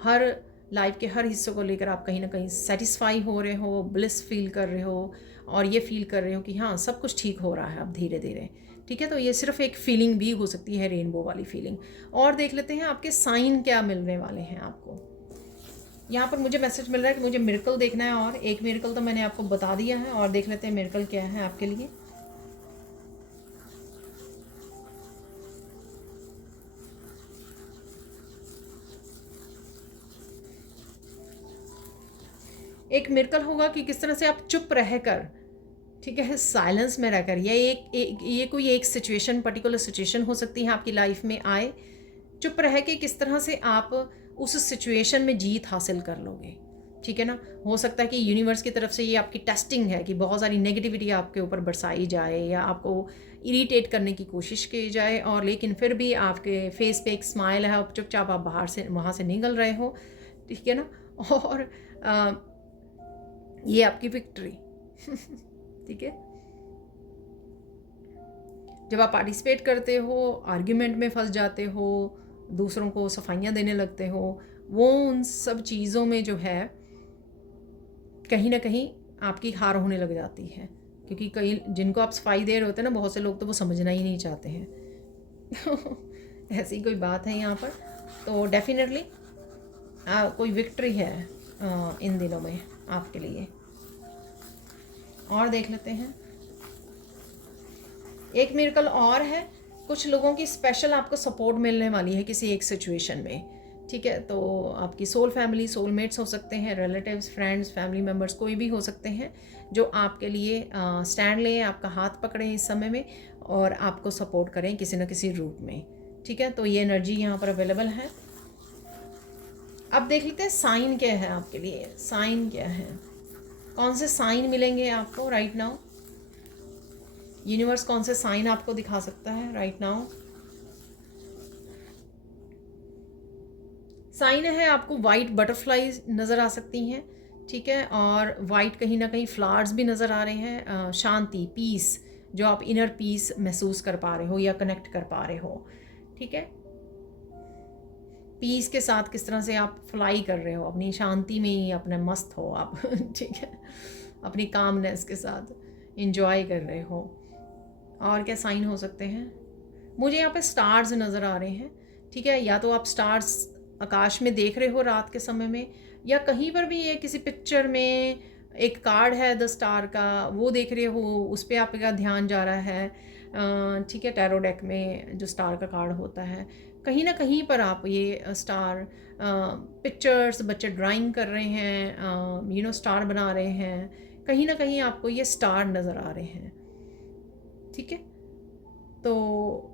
हर लाइफ के हर हिस्सों को लेकर आप कहीं ना कहीं सेटिस्फाई हो रहे हो, ब्लिस फील कर रहे हो, और ये फील कर रहे हो कि हाँ सब कुछ ठीक हो रहा है अब धीरे धीरे। ठीक है, तो ये सिर्फ एक फीलिंग भी हो सकती है, रेनबो वाली फीलिंग। और देख लेते हैं आपके साइन क्या मिलने वाले हैं आपको। यहाँ पर मुझे मैसेज मिल रहा है कि मुझे मिरेकल देखना है, और एक मिरेकल तो मैंने आपको बता दिया है, और देख लेते हैं मिरेकल क्या है आपके लिए। एक मिरेकल होगा कि किस तरह से आप चुप रहकर, ठीक है, साइलेंस में रहकर, ये कोई एक सिचुएशन, पर्टिकुलर सिचुएशन हो सकती है आपकी लाइफ में आए, चुप रह के किस तरह से आप उस सिचुएशन में जीत हासिल कर लोगे। ठीक है ना, हो सकता है कि यूनिवर्स की तरफ से ये आपकी टेस्टिंग है, कि बहुत सारी नेगेटिविटी आपके ऊपर बरसाई जाए, या आपको इरिटेट करने की कोशिश की जाए, और लेकिन फिर भी आपके फेस पे एक स्माइल है, और चुपचाप आप बाहर से वहाँ से निकल रहे हो। ठीक है ना, और ये आपकी विक्ट्री ठीक है, जब आप पार्टिसिपेट करते हो, आर्ग्यूमेंट में फंस जाते हो, दूसरों को सफाइयाँ देने लगते हो, वो उन सब चीज़ों में जो है कहीं ना कहीं आपकी हार होने लग जाती है, क्योंकि कई जिनको आप सफाई दे रहे होते हैं ना, बहुत से लोग तो वो समझना ही नहीं चाहते हैं ऐसी कोई बात है यहाँ पर। तो डेफिनेटली कोई विक्ट्री है इन दिनों में आपके लिए। और देख लेते हैं, एक मिरेकल और है, कुछ लोगों की स्पेशल आपको सपोर्ट मिलने वाली है किसी एक सिचुएशन में। ठीक है, तो आपकी सोल फैमिली, सोलमेट्स हो सकते हैं, रिलेटिव्स, फ्रेंड्स, फैमिली मेम्बर्स, कोई भी हो सकते हैं जो आपके लिए स्टैंड लें, आपका हाथ पकड़ें इस समय में, और आपको सपोर्ट करें किसी न किसी रूप में। ठीक है, तो ये एनर्जी यहाँ पर अवेलेबल है। अब देख लेते हैं साइन क्या है आपके लिए। साइन क्या है, कौन से साइन मिलेंगे आपको राइट नाउ, यूनिवर्स कौन से साइन आपको दिखा सकता है राइट नाउ। साइन है आपको वाइट बटरफ्लाईज नज़र आ सकती हैं। ठीक है, और वाइट कहीं ना कहीं फ्लावर्स भी नज़र आ रहे हैं। शांति, पीस, जो आप इनर पीस महसूस कर पा रहे हो या कनेक्ट कर पा रहे हो। ठीक है, पीस के साथ किस तरह से आप फ्लाई कर रहे हो, अपनी शांति में ही अपने मस्त हो आप ठीक है, अपनी कामनेस के साथ इंजॉय कर रहे हो। और क्या साइन हो सकते हैं, मुझे यहाँ पे स्टार्स नज़र आ रहे हैं। ठीक है, या तो आप स्टार्स आकाश में देख रहे हो रात के समय में, या कहीं पर भी ये किसी पिक्चर में एक कार्ड है 10 स्टार का, वो देख रहे हो, उस पर आपका ध्यान जा रहा है। ठीक है, टैरो डेक में जो स्टार का कार्ड होता है, कहीं ना कहीं पर आप ये स्टार पिक्चर्स, बच्चे ड्राइंग कर रहे हैं, स्टार बना रहे हैं, कहीं ना कहीं आपको ये स्टार नज़र आ रहे हैं। ठीक है, तो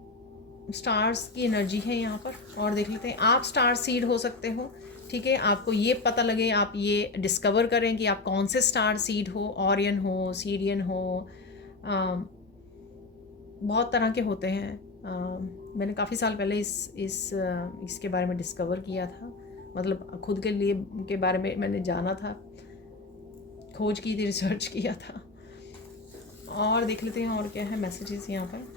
स्टार्स की एनर्जी है यहाँ पर। और देख लेते हैं, आप स्टार सीड हो सकते हो। ठीक है, आपको ये पता लगे, आप ये डिस्कवर करें कि आप कौन से स्टार सीड हो, ऑरियन हो, सीरियन हो, बहुत तरह के होते हैं। मैंने काफ़ी साल पहले इसके बारे में डिस्कवर किया था, मतलब खुद के लिए के बारे में मैंने जाना था, खोज की थी, रिसर्च किया था। और देख लेते हैं और क्या है मैसेजेस यहाँ पर।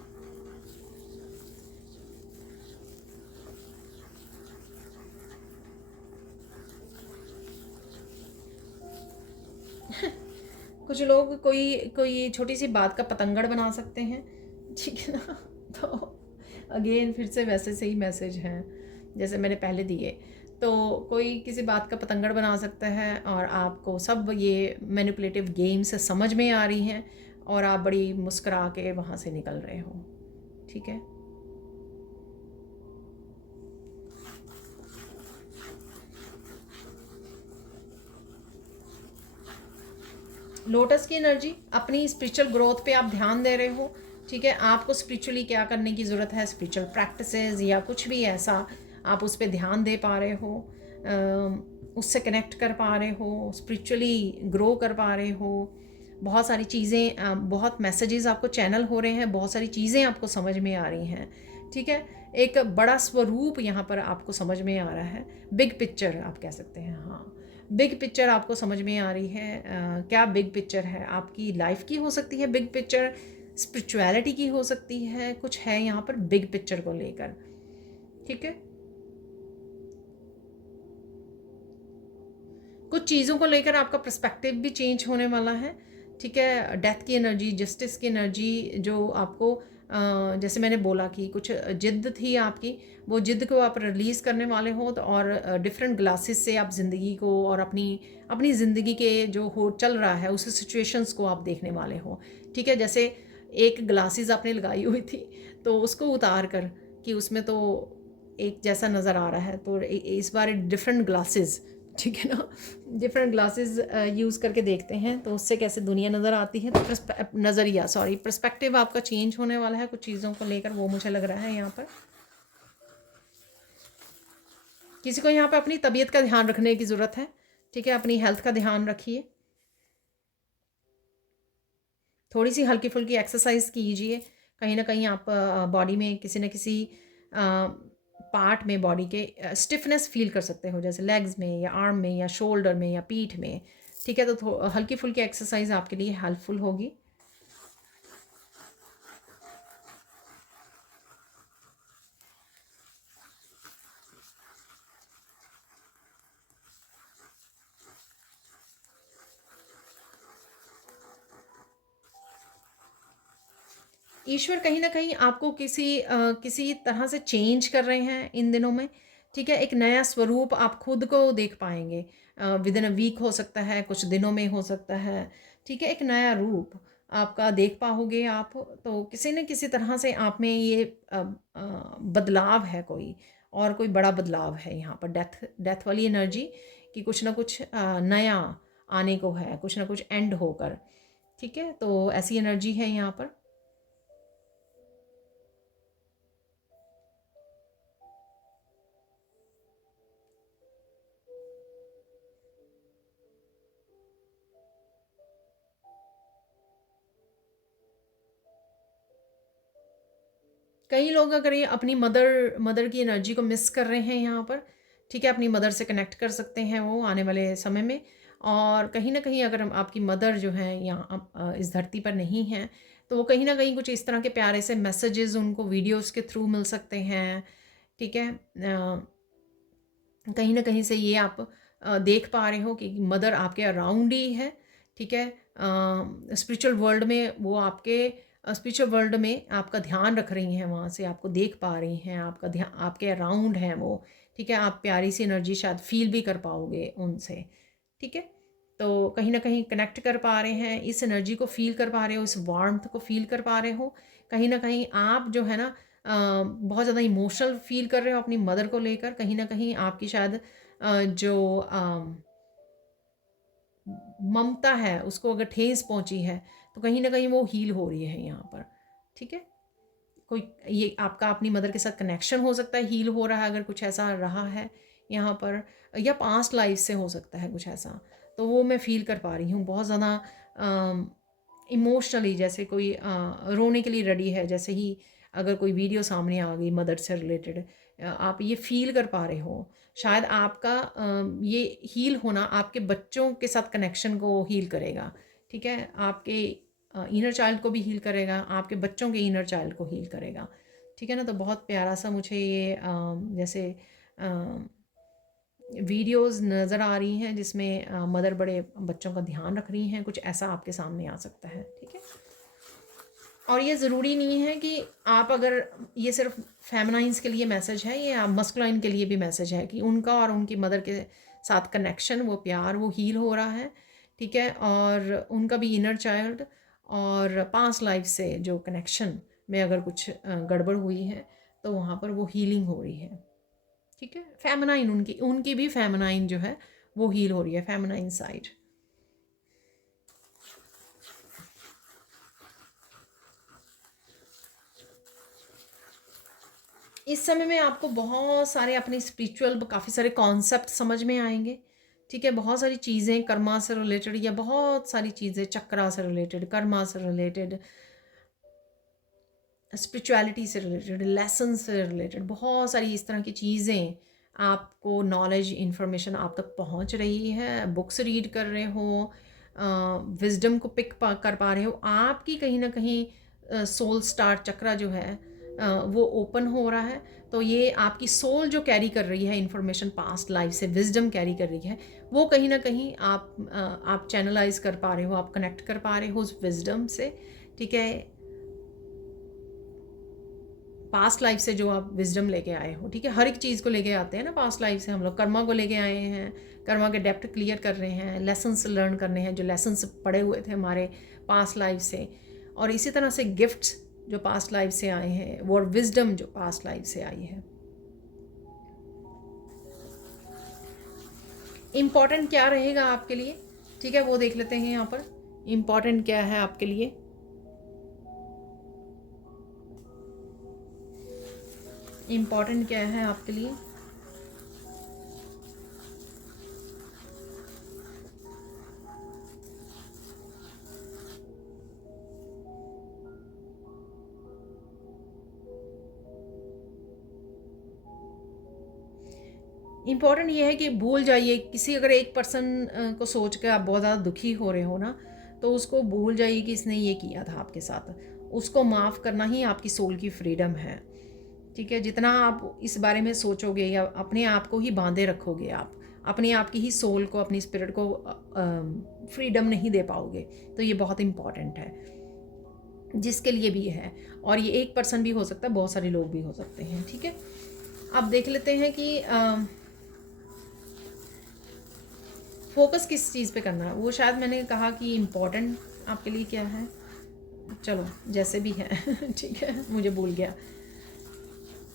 कुछ लोग कोई कोई छोटी सी बात का पतंगड़ बना सकते हैं, ठीक है ना। तो अगेन फिर से वैसे से ही मैसेज हैं जैसे मैंने पहले दिए। तो कोई किसी बात का पतंगड़ बना सकता है और आपको सब ये मैनिपुलेटिव गेम से समझ में आ रही हैं और आप बड़ी मुस्कुरा के वहाँ से निकल रहे हो। ठीक है, लोटस की एनर्जी, अपनी स्पिरिचुअल ग्रोथ पे आप ध्यान दे रहे हो। ठीक है, आपको स्पिरिचुअली क्या करने की ज़रूरत है, स्पिरिचुअल प्रैक्टिसेस या कुछ भी ऐसा, आप उस पर ध्यान दे पा रहे हो, उससे कनेक्ट कर पा रहे हो, स्पिरिचुअली ग्रो कर पा रहे हो। बहुत सारी चीज़ें, बहुत मैसेजेस आपको चैनल हो रहे हैं, बहुत सारी चीज़ें आपको समझ में आ रही हैं। ठीक है, एक बड़ा स्वरूप यहाँ पर आपको समझ में आ रहा है, बिग पिक्चर आप कह सकते हैं। हाँ, बिग पिक्चर आपको समझ में आ रही है। क्या बिग पिक्चर है, आपकी लाइफ की हो सकती है बिग पिक्चर, स्पिरिचुअलिटी की हो सकती है, कुछ है यहाँ पर बिग पिक्चर को लेकर। ठीक है, कुछ चीज़ों को लेकर आपका पर्सपेक्टिव भी चेंज होने वाला है। ठीक है, डेथ की एनर्जी, जस्टिस की एनर्जी, जो आपको जैसे मैंने बोला कि कुछ जिद्द थी आपकी, वो जिद्द को आप रिलीज़ करने वाले हो। तो और डिफरेंट ग्लासेस से आप ज़िंदगी को और अपनी अपनी ज़िंदगी के जो हो चल रहा है उस सिचुएशंस को आप देखने वाले हो। ठीक है, जैसे एक ग्लासेस आपने लगाई हुई थी तो उसको उतार कर कि उसमें तो एक जैसा नज़र आ रहा है, तो इस बार डिफरेंट ग्लासेस, ठीक है ना, डिफरेंट ग्लासेस यूज़ करके देखते हैं तो उससे कैसे दुनिया नज़र आती है। तो नज़रिया, सॉरी, पर्सपेक्टिव आपका चेंज होने वाला है कुछ चीज़ों को लेकर, वो मुझे लग रहा है यहाँ पर। किसी को यहाँ पर अपनी तबीयत का ध्यान रखने की ज़रूरत है। ठीक है, अपनी हेल्थ का ध्यान रखिए, थोड़ी सी हल्की फुल्की एक्सरसाइज कीजिए। कहीं ना कहीं आप बॉडी में किसी न किसी पार्ट में बॉडी के स्टिफनेस फील कर सकते हो, जैसे लेग्स में या आर्म में या शोल्डर में या पीठ में। ठीक है, तो हल्की फुल्की एक्सरसाइज आपके लिए हेल्पफुल होगी। ईश्वर कहीं न कहीं आपको किसी तरह से चेंज कर रहे हैं इन दिनों में। ठीक है, एक नया स्वरूप आप खुद को देख पाएँगे। विदिन अ वीक हो सकता है, कुछ दिनों में हो सकता है। ठीक है, एक नया रूप आपका देख पाओगे आप। तो किसी न किसी तरह से आप में ये बदलाव है कोई, और कोई बड़ा बदलाव है यहाँ पर। डेथ डेथ वाली एनर्जी कि कुछ न कुछ नया आने को है, कुछ न कुछ एंड होकर। ठीक है, तो ऐसी एनर्जी है यहाँ पर। कई लोग अगर ये अपनी मदर मदर की एनर्जी को मिस कर रहे हैं यहाँ पर, ठीक है, अपनी मदर से कनेक्ट कर सकते हैं वो आने वाले समय में। और कहीं ना कहीं अगर आपकी मदर जो है यहाँ इस धरती पर नहीं है, तो वो कहीं ना कहीं कुछ इस तरह के प्यारे से मैसेजेस उनको वीडियोस के थ्रू मिल सकते हैं। ठीक है, कहीं ना कहीं से ये आप देख पा रहे हो कि मदर आपके अराउंड ही है। ठीक है, स्पिरिचुअल वर्ल्ड में वो आपके स्पिरिचुअल वर्ल्ड में आपका ध्यान रख रही हैं, वहाँ से आपको देख पा रही हैं, आपका ध्यान आपके अराउंड हैं वो। ठीक है, आप प्यारी सी एनर्जी शायद फील भी कर पाओगे उनसे। ठीक है, तो कहीं ना कहीं कनेक्ट कर पा रहे हैं, इस एनर्जी को फील कर पा रहे हो, इस वार्मथ को फील कर पा रहे हो। कहीं ना कहीं आप जो है ना बहुत ज़्यादा इमोशनल फील कर रहे हो अपनी मदर को लेकर, कहीं ना कहीं आपकी शायद जो ममता है उसको अगर ठेस पहुंची है तो कहीं ना कहीं वो हील हो रही है यहाँ पर। ठीक है, कोई ये आपका अपनी मदर के साथ कनेक्शन हो सकता है, हील हो रहा है अगर कुछ ऐसा रहा है यहाँ पर, या पास्ट लाइफ से हो सकता है कुछ ऐसा। तो वो मैं फील कर पा रही हूँ बहुत ज़्यादा इमोशनली, जैसे कोई रोने के लिए रेडी है, जैसे ही अगर कोई वीडियो सामने आ गई मदर से रिलेटेड, आप ये फील कर पा रहे हो। शायद आपका ये हील होना आपके बच्चों के साथ कनेक्शन को हील करेगा। ठीक है, आपके इनर चाइल्ड को भी हील करेगा, आपके बच्चों के इनर चाइल्ड को हील करेगा। ठीक है ना, तो बहुत प्यारा सा मुझे ये जैसे वीडियोस नज़र आ रही हैं जिसमें मदर बड़े बच्चों का ध्यान रख रही हैं, कुछ ऐसा आपके सामने आ सकता है। ठीक है, और ये ज़रूरी नहीं है कि आप अगर ये सिर्फ फेमिनाइंस के लिए मैसेज है, ये आप मस्कुलाइन के लिए भी मैसेज है कि उनका और उनकी मदर के साथ कनेक्शन, वो प्यार, वो हील हो रहा है। ठीक है, और उनका भी इनर चाइल्ड और पास्ट लाइफ से जो कनेक्शन में अगर कुछ गड़बड़ हुई है तो वहाँ पर वो हीलिंग हो रही है। ठीक है, फेमिनाइन, उनकी उनकी भी फेमिनाइन जो है वो हील हो रही है, फेमिनाइन साइड। इस समय में आपको बहुत सारे अपने स्पिरिचुअल काफ़ी सारे कॉन्सेप्ट समझ में आएंगे। ठीक है, बहुत सारी चीज़ें कर्मा से रिलेटेड, या बहुत सारी चीज़ें चक्रा से रिलेटेड, कर्मा से रिलेटेड, स्पिरिचुअलिटी से रिलेटेड, लेसन से रिलेटेड, बहुत सारी इस तरह की चीज़ें आपको नॉलेज, इन्फॉर्मेशन आप तक पहुंच रही है। बुक्स रीड कर रहे हो, विजडम को पिक कर पा रहे हो, आपकी कहीं ना कहीं सोल स्टार चक्रा जो है वो ओपन हो रहा है। तो ये आपकी सोल जो कैरी कर रही है इन्फॉर्मेशन पास्ट लाइफ से, विजडम कैरी कर रही है, वो कहीं ना कहीं आप चैनलाइज कर पा रहे हो, आप कनेक्ट कर पा रहे हो उस विजडम से। ठीक है, पास्ट लाइफ से जो आप विजडम लेके आए हो। ठीक है, हर एक चीज़ को लेके आते हैं ना पास्ट लाइफ से, हम लोग कर्मा को लेके आए हैं, कर्मा के डेप्थ क्लियर कर रहे हैं, लेसन्स लर्न करने हैं जो लेसन्स पढ़े हुए थे हमारे पास्ट लाइफ से, और इसी तरह से गिफ्ट्स जो पास्ट लाइफ से आए हैं, वो विजडम जो पास्ट लाइफ से आई है। इम्पॉर्टेंट क्या रहेगा आपके लिए, ठीक है, वो देख लेते हैं यहाँ पर। इम्पॉर्टेंट क्या है आपके लिए, इम्पॉर्टेंट क्या है आपके लिए। इम्पॉर्टेंट ये है कि भूल जाइए किसी, अगर एक पर्सन को सोच कर आप बहुत ज़्यादा दुखी हो रहे हो ना, तो उसको भूल जाइए कि इसने ये किया था आपके साथ। उसको माफ़ करना ही आपकी सोल की फ्रीडम है। ठीक है, जितना आप इस बारे में सोचोगे या अपने आप को ही बांधे रखोगे, आप अपने आप की ही सोल को, अपनी स्पिरिट को फ्रीडम नहीं दे पाओगे। तो ये बहुत इम्पॉर्टेंट है जिसके लिए भी है, और ये एक पर्सन भी हो सकता है, बहुत सारे लोग भी हो सकते हैं। ठीक है, अब देख लेते हैं कि फोकस किस चीज़ पे करना है। वो शायद मैंने कहा कि इम्पोर्टेंट आपके लिए क्या है, चलो जैसे भी है ठीक है, मुझे भूल गया।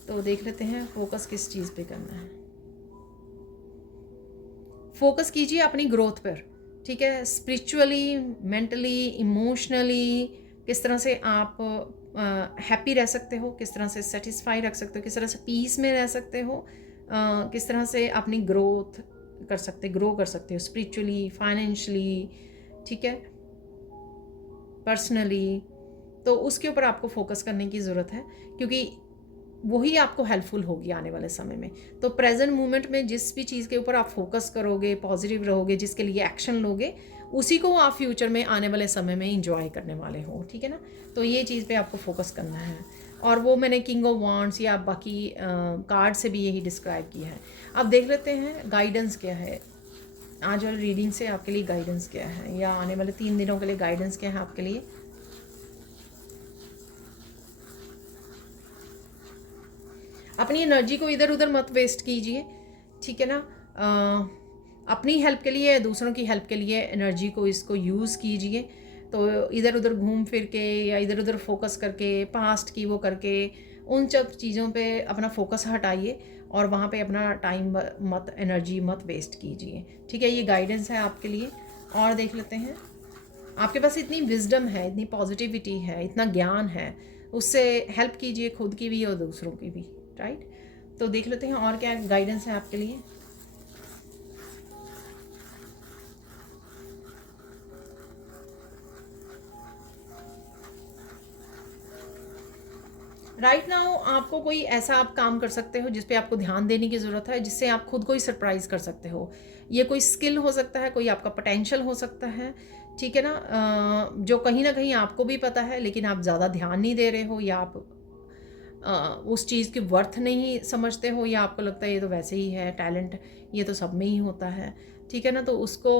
तो देख लेते हैं फोकस किस चीज़ पे करना है। फोकस कीजिए अपनी ग्रोथ पर। ठीक है, स्पिरिचुअली, मेंटली, इमोशनली किस तरह से आप हैप्पी रह सकते हो, किस तरह से सेटिस्फाई रख सकते हो, किस तरह से पीस में रह सकते हो, किस तरह से अपनी ग्रोथ ग्रो कर सकते हो स्पिरिचुअली, फाइनेंशियली, ठीक है, पर्सनली। तो उसके ऊपर आपको फोकस करने की ज़रूरत है, क्योंकि वही आपको हेल्पफुल होगी आने वाले समय में। तो प्रेजेंट मोमेंट में जिस भी चीज़ के ऊपर आप फोकस करोगे, पॉजिटिव रहोगे, जिसके लिए एक्शन लोगे, उसी को आप फ्यूचर में आने वाले समय में इंजॉय करने वाले हो। ठीक है ना, तो ये चीज़ पे आपको फोकस करना है। और वो मैंने किंग ऑफ वांड्स या बाकी कार्ड से भी यही डिस्क्राइब किया है। अब देख लेते हैं गाइडेंस क्या है आज वाली रीडिंग से, आपके लिए गाइडेंस क्या है, या आने वाले 3 दिनों के लिए गाइडेंस क्या है आपके लिए। अपनी एनर्जी को इधर उधर मत वेस्ट कीजिए। ठीक है ना, अपनी हेल्प के लिए, दूसरों की हेल्प के लिए एनर्जी को, इसको यूज़ कीजिए। तो इधर उधर घूम फिर के या इधर उधर फोकस करके पास्ट की वो करके उन सब चीज़ों पे अपना फोकस हटाइए और वहाँ पे अपना टाइम मत, एनर्जी मत वेस्ट कीजिए। ठीक है, ये गाइडेंस है आपके लिए। और देख लेते हैं, आपके पास इतनी विजडम है, इतनी पॉजिटिविटी है, इतना ज्ञान है, उससे हेल्प कीजिए खुद की भी और दूसरों की भी। राइट, तो देख लेते हैं और क्या गाइडेंस है आपके लिए। राइट नाउ आपको कोई ऐसा आप काम कर सकते हो जिस पे आपको ध्यान देने की ज़रूरत है, जिससे आप खुद को ही सरप्राइज कर सकते हो। ये कोई स्किल हो सकता है, कोई आपका पोटेंशियल हो सकता है, ठीक है ना, जो कहीं ना कहीं आपको भी पता है लेकिन आप ज़्यादा ध्यान नहीं दे रहे हो, या आप उस चीज़ की वर्थ नहीं समझते हो, या आपको लगता है ये तो वैसे ही है, टैलेंट ये तो सब में ही होता है। ठीक है ना, तो उसको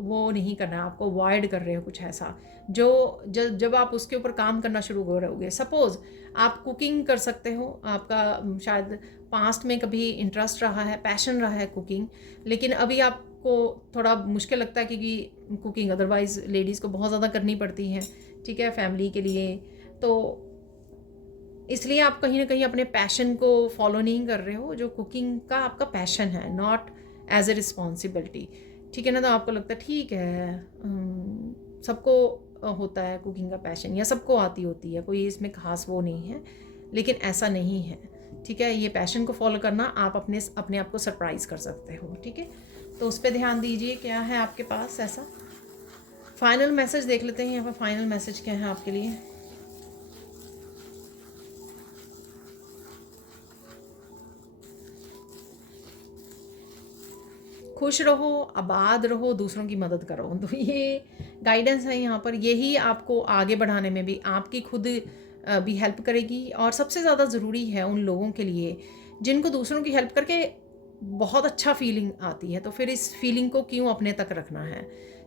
वो नहीं करना है, आपको अवॉइड कर रहे हो कुछ ऐसा जो जब आप उसके ऊपर काम करना शुरू करोगे। सपोज़ आप कुकिंग कर सकते हो, आपका शायद पास्ट में कभी इंटरेस्ट रहा है, पैशन रहा है कुकिंग, लेकिन अभी आपको थोड़ा मुश्किल लगता है क्योंकि कुकिंग अदरवाइज़ लेडीज़ को बहुत ज़्यादा करनी पड़ती है, ठीक है, फैमिली के लिए। तो इसलिए आप कहीं ना कहीं अपने पैशन को फॉलो नहीं कर रहे हो, जो कुकिंग का आपका पैशन है, नॉट एज ए रिस्पॉन्सिबिलिटी। ठीक है ना, तो आपको लगता है ठीक है, सबको होता है कुकिंग का पैशन, या सबको आती होती है, कोई इसमें खास वो नहीं है, लेकिन ऐसा नहीं है। ठीक है, ये पैशन को फॉलो करना आप अपने अपने आप को सरप्राइज कर सकते हो। ठीक है, तो उस पर ध्यान दीजिए, क्या है आपके पास ऐसा। फाइनल मैसेज देख लेते हैं यहाँ पर, फाइनल मैसेज क्या है आपके लिए। खुश रहो, आबाद रहो, दूसरों की मदद करो। तो ये गाइडेंस है यहाँ पर, यही आपको आगे बढ़ाने में भी आपकी खुद भी हेल्प करेगी। और सबसे ज़्यादा ज़रूरी है उन लोगों के लिए जिनको दूसरों की हेल्प करके बहुत अच्छा फीलिंग आती है, तो फिर इस फीलिंग को क्यों अपने तक रखना है।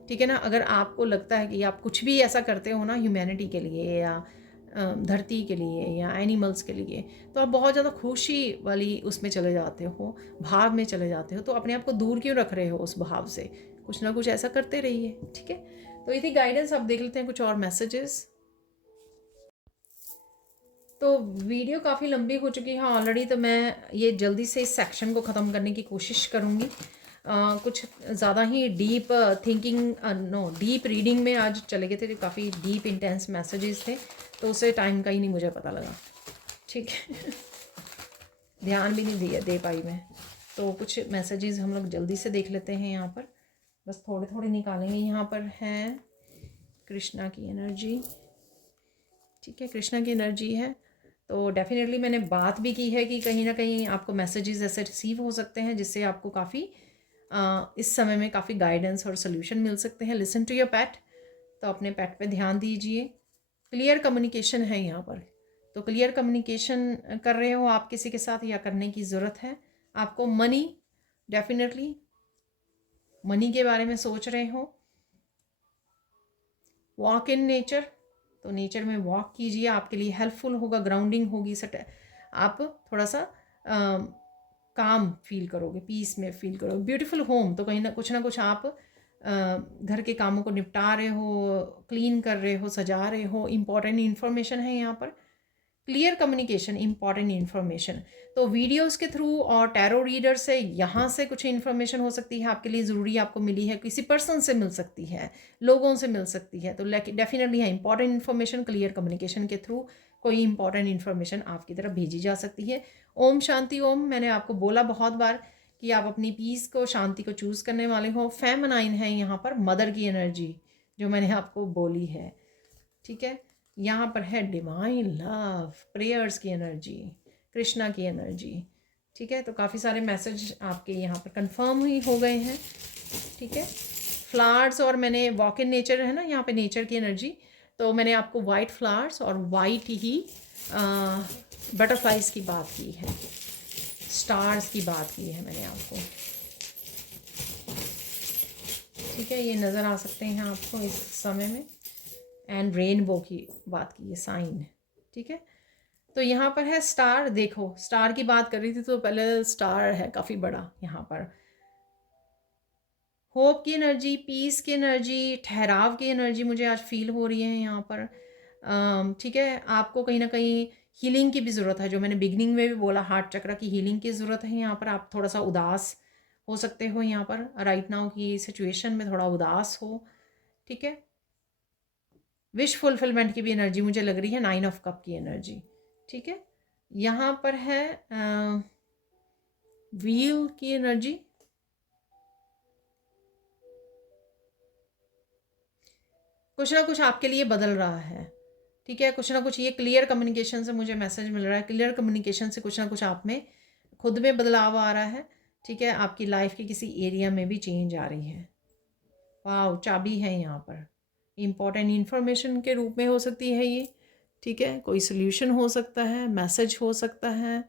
ठीक है ना, अगर आपको लगता है कि आप कुछ भी ऐसा करते हो ना ह्यूमैनिटी के लिए, या धरती के लिए, या एनिमल्स के लिए, तो आप बहुत ज़्यादा खुशी वाली उसमें चले जाते हो, भाव में चले जाते हो, तो अपने आप को दूर क्यों रख रहे हो उस भाव से। कुछ ना कुछ ऐसा करते रहिए। ठीक है, तो ये थी गाइडेंस। आप देख लेते हैं कुछ और मैसेजेस। तो वीडियो काफ़ी लंबी हो चुकी है ऑलरेडी, तो मैं ये जल्दी से इस सेक्शन को ख़त्म करने की कोशिश करूँगी। कुछ ज़्यादा ही deep thinking, no deep reading में आज चले गए थे, काफ़ी डीप इंटेंस मैसेजेस थे, तो उससे टाइम का ही नहीं मुझे पता लगा। ठीक है ध्यान भी नहीं दे पाई मैं। तो कुछ मैसेजेस हम लोग जल्दी से देख लेते हैं यहाँ पर, बस थोड़े थोड़े निकालेंगे। यहाँ पर है कृष्णा की एनर्जी। ठीक है, कृष्णा की एनर्जी है, तो डेफिनेटली मैंने बात भी की है कि कहीं ना कहीं आपको मैसेजेस ऐसे रिसीव हो सकते हैं जिससे आपको काफ़ी इस समय में काफ़ी गाइडेंस और सोल्यूशन मिल सकते हैं। लिसन टू योर पैट, तो अपने पैट पे ध्यान दीजिए। क्लियर कम्युनिकेशन है यहाँ पर, तो क्लियर कम्युनिकेशन कर रहे हो आप किसी के साथ, या करने की ज़रूरत है आपको। मनी, डेफिनेटली मनी के बारे में सोच रहे हो। वॉक इन नेचर, तो नेचर में वॉक कीजिए, आपके लिए हेल्पफुल होगा, ग्राउंडिंग होगी, आप थोड़ा सा काम फील करोगे, पीस में फील करोगे। ब्यूटीफुल होम, तो कहीं ना कुछ आप घर के कामों को निपटा रहे हो, क्लीन कर रहे हो, सजा रहे हो। इंपॉर्टेंट इन्फॉर्मेशन है यहाँ पर। क्लियर कम्युनिकेशन, इंपॉर्टेंट इन्फॉर्मेशन, तो वीडियोस के थ्रू और टैरो रीडर से यहाँ से कुछ इन्फॉर्मेशन हो सकती है आपके लिए ज़रूरी, आपको मिली है, किसी पर्सन से मिल सकती है, लोगों से मिल सकती है, तो डेफिनेटली है इंपॉर्टेंट इन्फॉर्मेशन। क्लियर कम्युनिकेशन के थ्रू कोई इंपॉर्टेंट इन्फॉर्मेशन आपकी तरफ भेजी जा सकती है। ओम शांति ओम, मैंने आपको बोला बहुत बार कि आप अपनी पीस को, शांति को चूज़ करने वाले हो। फेमिनाइन है यहाँ पर, मदर की एनर्जी जो मैंने आपको बोली है। ठीक है, यहाँ पर है डिवाइन लव, प्रेयर्स की एनर्जी, कृष्णा की एनर्जी। ठीक है, तो काफ़ी सारे मैसेज आपके यहाँ पर कंफर्म ही हो गए हैं। ठीक है, फ्लावर्स, और मैंने वॉक इन नेचर है ना यहाँ पे, नेचर की एनर्जी, तो मैंने आपको वाइट फ्लावर्स और वाइट ही बटरफ्लाइज की बात की है, स्टार्स की बात की है मैंने आपको। ठीक है, ये नज़र आ सकते हैं आपको इस समय में। एंड रेनबो की बात की है, साइन। ठीक है, तो यहाँ पर है स्टार। देखो, स्टार की बात कर रही थी तो पहले स्टार है काफ़ी बड़ा यहाँ पर। होप की एनर्जी, पीस की एनर्जी, ठहराव की एनर्जी मुझे आज फील हो रही है यहाँ पर। ठीक है, आपको कहीं ना कहीं हीलिंग की भी ज़रूरत है, जो मैंने बिगनिंग में भी बोला, हार्ट चक्र की हीलिंग की ज़रूरत है यहाँ पर। आप थोड़ा सा उदास हो सकते हो यहाँ पर, राइट नाउ की सिचुएशन में थोड़ा उदास हो। ठीक है, विश फुलफिलमेंट की भी एनर्जी मुझे लग रही है, 9 ऑफ कप की एनर्जी। ठीक है, यहाँ पर है व्हील की एनर्जी। कुछ ना कुछ आपके लिए बदल रहा है। ठीक है, कुछ ना कुछ, ये क्लियर कम्युनिकेशन से मुझे मैसेज मिल रहा है, क्लियर कम्युनिकेशन से कुछ ना कुछ आप में खुद में बदलाव आ रहा है। ठीक है, आपकी लाइफ के किसी एरिया में भी चेंज आ रही है। वाह, चाबी है यहाँ पर, इम्पॉर्टेंट इन्फॉर्मेशन के रूप में हो सकती है ये। ठीक है, कोई सोल्यूशन हो सकता है, मैसेज हो सकता है,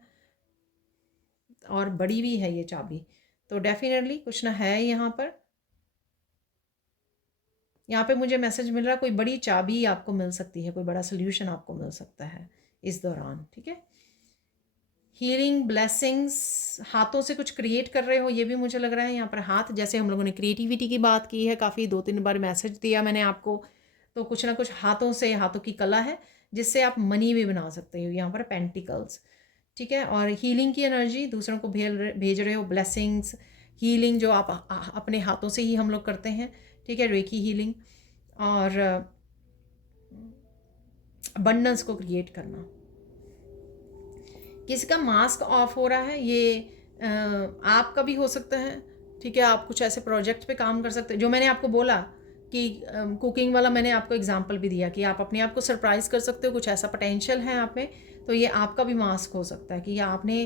और बड़ी भी है ये चाबी, तो डेफिनेटली कुछ ना है यहाँ पर। यहाँ पे मुझे मैसेज मिल रहा है, कोई बड़ी चाबी आपको मिल सकती है, कोई बड़ा सोल्यूशन आपको मिल सकता है इस दौरान। ठीक है, हीलिंग, ब्लेसिंग्स, हाथों से कुछ क्रिएट कर रहे हो, ये भी मुझे लग रहा है यहाँ पर। हाथ, जैसे हम लोगों ने क्रिएटिविटी की बात की है, काफ़ी 2-3 बार मैसेज दिया मैंने आपको, तो कुछ ना कुछ हाथों से, हाथों की कला है जिससे आप मनी भी बना सकते हो यहाँ पर, पेंटिकल्स। ठीक है, और हीलिंग की एनर्जी, दूसरों को भेज रहे हो ब्लेसिंग्स, हीलिंग जो आप अपने हाथों से ही हम लोग करते हैं। ठीक है, रेकी हीलिंग, और अबंडेंस को क्रिएट करना। किसी का मास्क ऑफ हो रहा है, ये आपका भी हो सकता है। ठीक है, आप कुछ ऐसे प्रोजेक्ट पे काम कर सकते हैं, जो मैंने आपको बोला कि कुकिंग वाला मैंने आपको एग्जांपल भी दिया कि आप अपने आप को सरप्राइज़ कर सकते हो, कुछ ऐसा पोटेंशियल है आप में, तो ये आपका भी मास्क हो सकता है कि आपने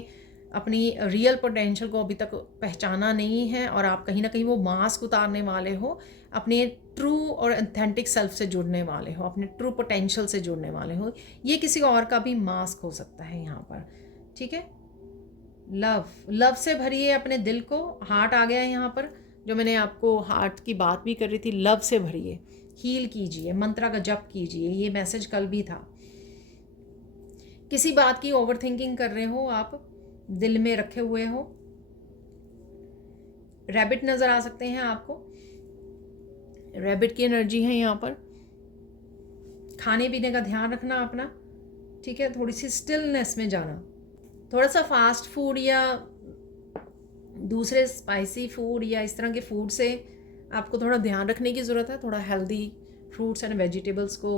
अपनी रियल पोटेंशियल को अभी तक पहचाना नहीं है, और आप कहीं ना कहीं वो मास्क उतारने वाले हो, अपने ट्रू और ऑथेंटिक सेल्फ से जुड़ने वाले हो, अपने ट्रू पोटेंशियल से जुड़ने वाले हो। ये किसी और का भी मास्क हो सकता है यहाँ पर। ठीक है, लव, लव से भरिए अपने दिल को, हार्ट आ गया है यहाँ पर, जो मैंने आपको हार्ट की बात भी कर रही थी, लव से भरिए, हील कीजिए, मंत्रा का जप कीजिए, ये मैसेज कल भी था। किसी बात की ओवर थिंकिंग कर रहे हो, आप दिल में रखे हुए हो। रैबिट नज़र आ सकते हैं आपको, रैबिट की एनर्जी है यहाँ पर। खाने पीने का ध्यान रखना अपना। ठीक है, थोड़ी सी स्टिलनेस में जाना, थोड़ा सा फास्ट फूड या दूसरे स्पाइसी फूड या इस तरह के फूड से आपको थोड़ा ध्यान रखने की ज़रूरत है। थोड़ा हेल्दी फ्रूट्स एंड वेजिटेबल्स को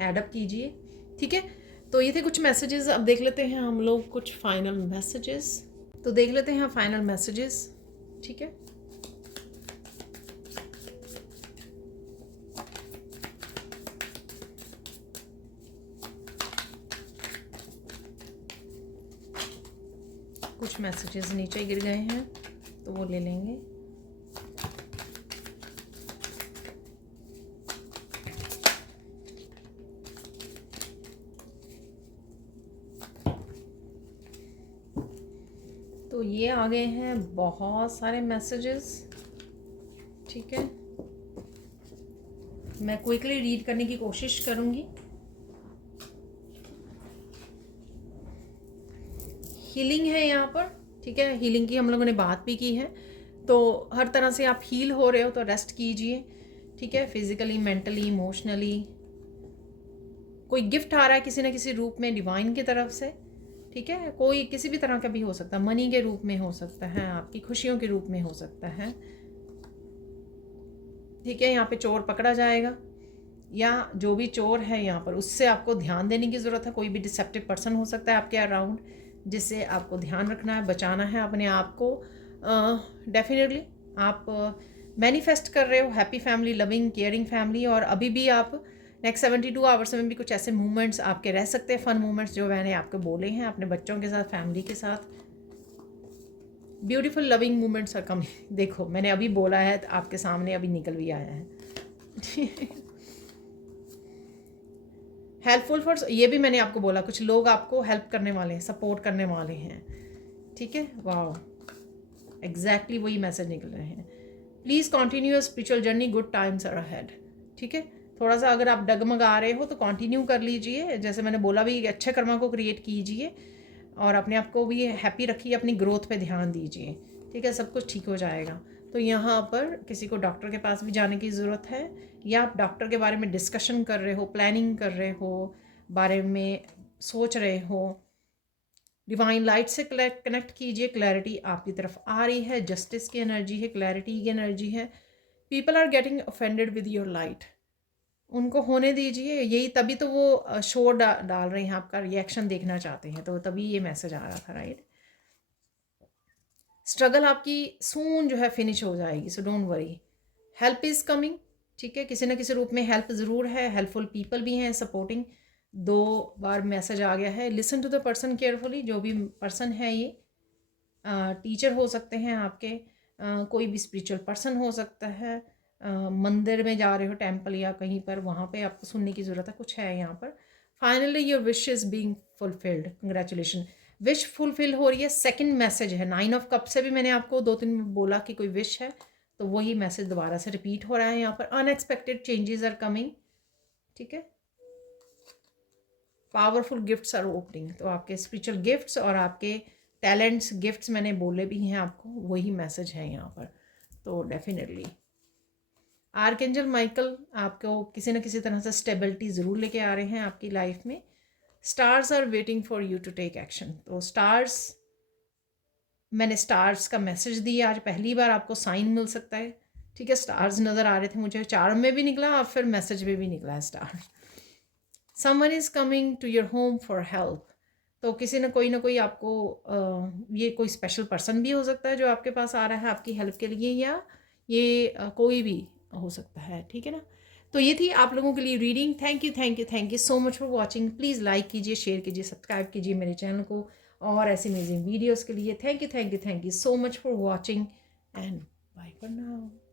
एडअप कीजिए। ठीक है, तो ये थे कुछ मैसेजेस। अब देख लेते हैं हम लोग कुछ फाइनल मैसेजेस, तो देख लेते हैं फाइनल मैसेजेस। ठीक है, कुछ मैसेजेस नीचे गिर गए हैं तो वो ले लेंगे। तो ये आ गए हैं बहुत सारे मैसेजेस। ठीक है, मैं क्विकली रीड करने की कोशिश करूंगी। हीलिंग है यहाँ पर। ठीक है, हीलिंग की हम लोगों ने बात भी की है, तो हर तरह से आप हील हो रहे हो तो रेस्ट कीजिए। ठीक है, फिजिकली, मेंटली, इमोशनली। कोई गिफ्ट आ रहा है किसी न किसी रूप में डिवाइन की तरफ से। ठीक है, कोई किसी भी तरह का भी हो सकता है, मनी के रूप में हो सकता है, आपकी खुशियों के रूप में हो सकता है। ठीक है, यहाँ पे चोर पकड़ा जाएगा, या जो भी चोर है यहाँ पर उससे आपको ध्यान देने की ज़रूरत है। कोई भी डिसेप्टिव पर्सन हो सकता है आपके अराउंड, जिससे आपको ध्यान रखना है, बचाना है अपने आप को। डेफिनेटली आप मैनिफेस्ट कर रहे हो happy family, loving caring family, और अभी भी आप नेक्स्ट 72 आवर्स में भी कुछ ऐसे मूवमेंट्स आपके रह सकते हैं, फन मूवमेंट्स जो मैंने आपको बोले हैं, अपने बच्चों के साथ, फैमिली के साथ। Beautiful loving movements are coming. देखो, मैंने अभी बोला है तो आपके सामने अभी निकल भी आया है। हेल्पफुल फॉर, ये भी मैंने आपको बोला, कुछ लोग आपको हेल्प करने वाले हैं, सपोर्ट करने वाले हैं। ठीक है, वाह, एग्जैक्टली वही मैसेज निकल रहे हैं। Please continue your spiritual journey, good times are ahead. ठीक है, थोड़ा सा अगर आप डगमगा रहे हो तो कंटिन्यू कर लीजिए, जैसे मैंने बोला भी, अच्छे कर्मा को क्रिएट कीजिए और अपने आप को भी हैप्पी रखिए, अपनी ग्रोथ पे ध्यान दीजिए। ठीक है, सब कुछ ठीक हो जाएगा। तो यहाँ पर किसी को डॉक्टर के पास भी जाने की ज़रूरत है, या आप डॉक्टर के बारे में डिस्कशन कर रहे हो, प्लानिंग कर रहे हो, बारे में सोच रहे हो। डिवाइन लाइट से कनेक्ट कीजिए, क्लैरिटी आपकी तरफ आ रही है, जस्टिस की एनर्जी है, क्लैरिटी की एनर्जी है। People are getting offended with your light, उनको होने दीजिए। यही तभी तो वो शोर डाल रहे हैं, आपका रिएक्शन देखना चाहते हैं, तो तभी ये मैसेज आ रहा था, राइट। स्ट्रगल आपकी सून जो है फिनिश हो जाएगी, so don't worry. Help is coming, ठीक है, किसी ना किसी रूप में हेल्प ज़रूर है, हेल्पफुल पीपल भी हैं सपोर्टिंग। 2 बार मैसेज आ गया है। Listen to the person carefully, जो भी पर्सन है ये टीचर हो सकते हैं आपके, कोई भी स्पिरिचुअल पर्सन हो सकता है, मंदिर में जा रहे हो, टेम्पल या कहीं पर, वहाँ पे आपको सुनने की ज़रूरत है, कुछ है यहाँ पर। Finally your wish is being fulfilled, congratulation, wish fulfil हो रही है। सेकंड मैसेज है 9 ऑफ कप से भी मैंने आपको 2-3 में बोला कि कोई विश है, तो वही मैसेज दोबारा से रिपीट हो रहा है यहाँ पर। अनएक्सपेक्टेड चेंजेस आर कमिंग, ठीक है। पावरफुल गिफ्ट्स आर ओपनिंग, तो आपके स्पिरिचुअल गिफ्ट्स और आपके टैलेंट्स गिफ्ट्स मैंने बोले भी हैं आपको, वही मैसेज है यहाँ पर। तो डेफिनेटली आर्कएंजल माइकल आपको किसी न किसी तरह से स्टेबिलिटी ज़रूर लेके आ रहे हैं आपकी लाइफ में। Stars are waiting for you to take action, तो स्टार्स, मैंने स्टार्स का मैसेज दिया आज, पहली बार आपको साइन मिल सकता है, ठीक है। स्टार्स नज़र आ रहे थे मुझे, चार्म में भी निकला और फिर मैसेज में भी निकला है star. Someone is coming to your home for help, तो किसी ना कोई आपको ये कोई स्पेशल पर्सन भी हो सकता है जो आपके पास आ रहा है आपकी हेल्प के लिए, या ये कोई भी हो सकता है, ठीक है ना। तो ये थी आप लोगों के लिए reading. Thank you thank you thank you so much for watching. Please like कीजिए, शेयर कीजिए, सब्सक्राइब कीजिए मेरे चैनल को, और ऐसे अमेजिंग वीडियोज़ के लिए। Thank you so much for watching and bye for now.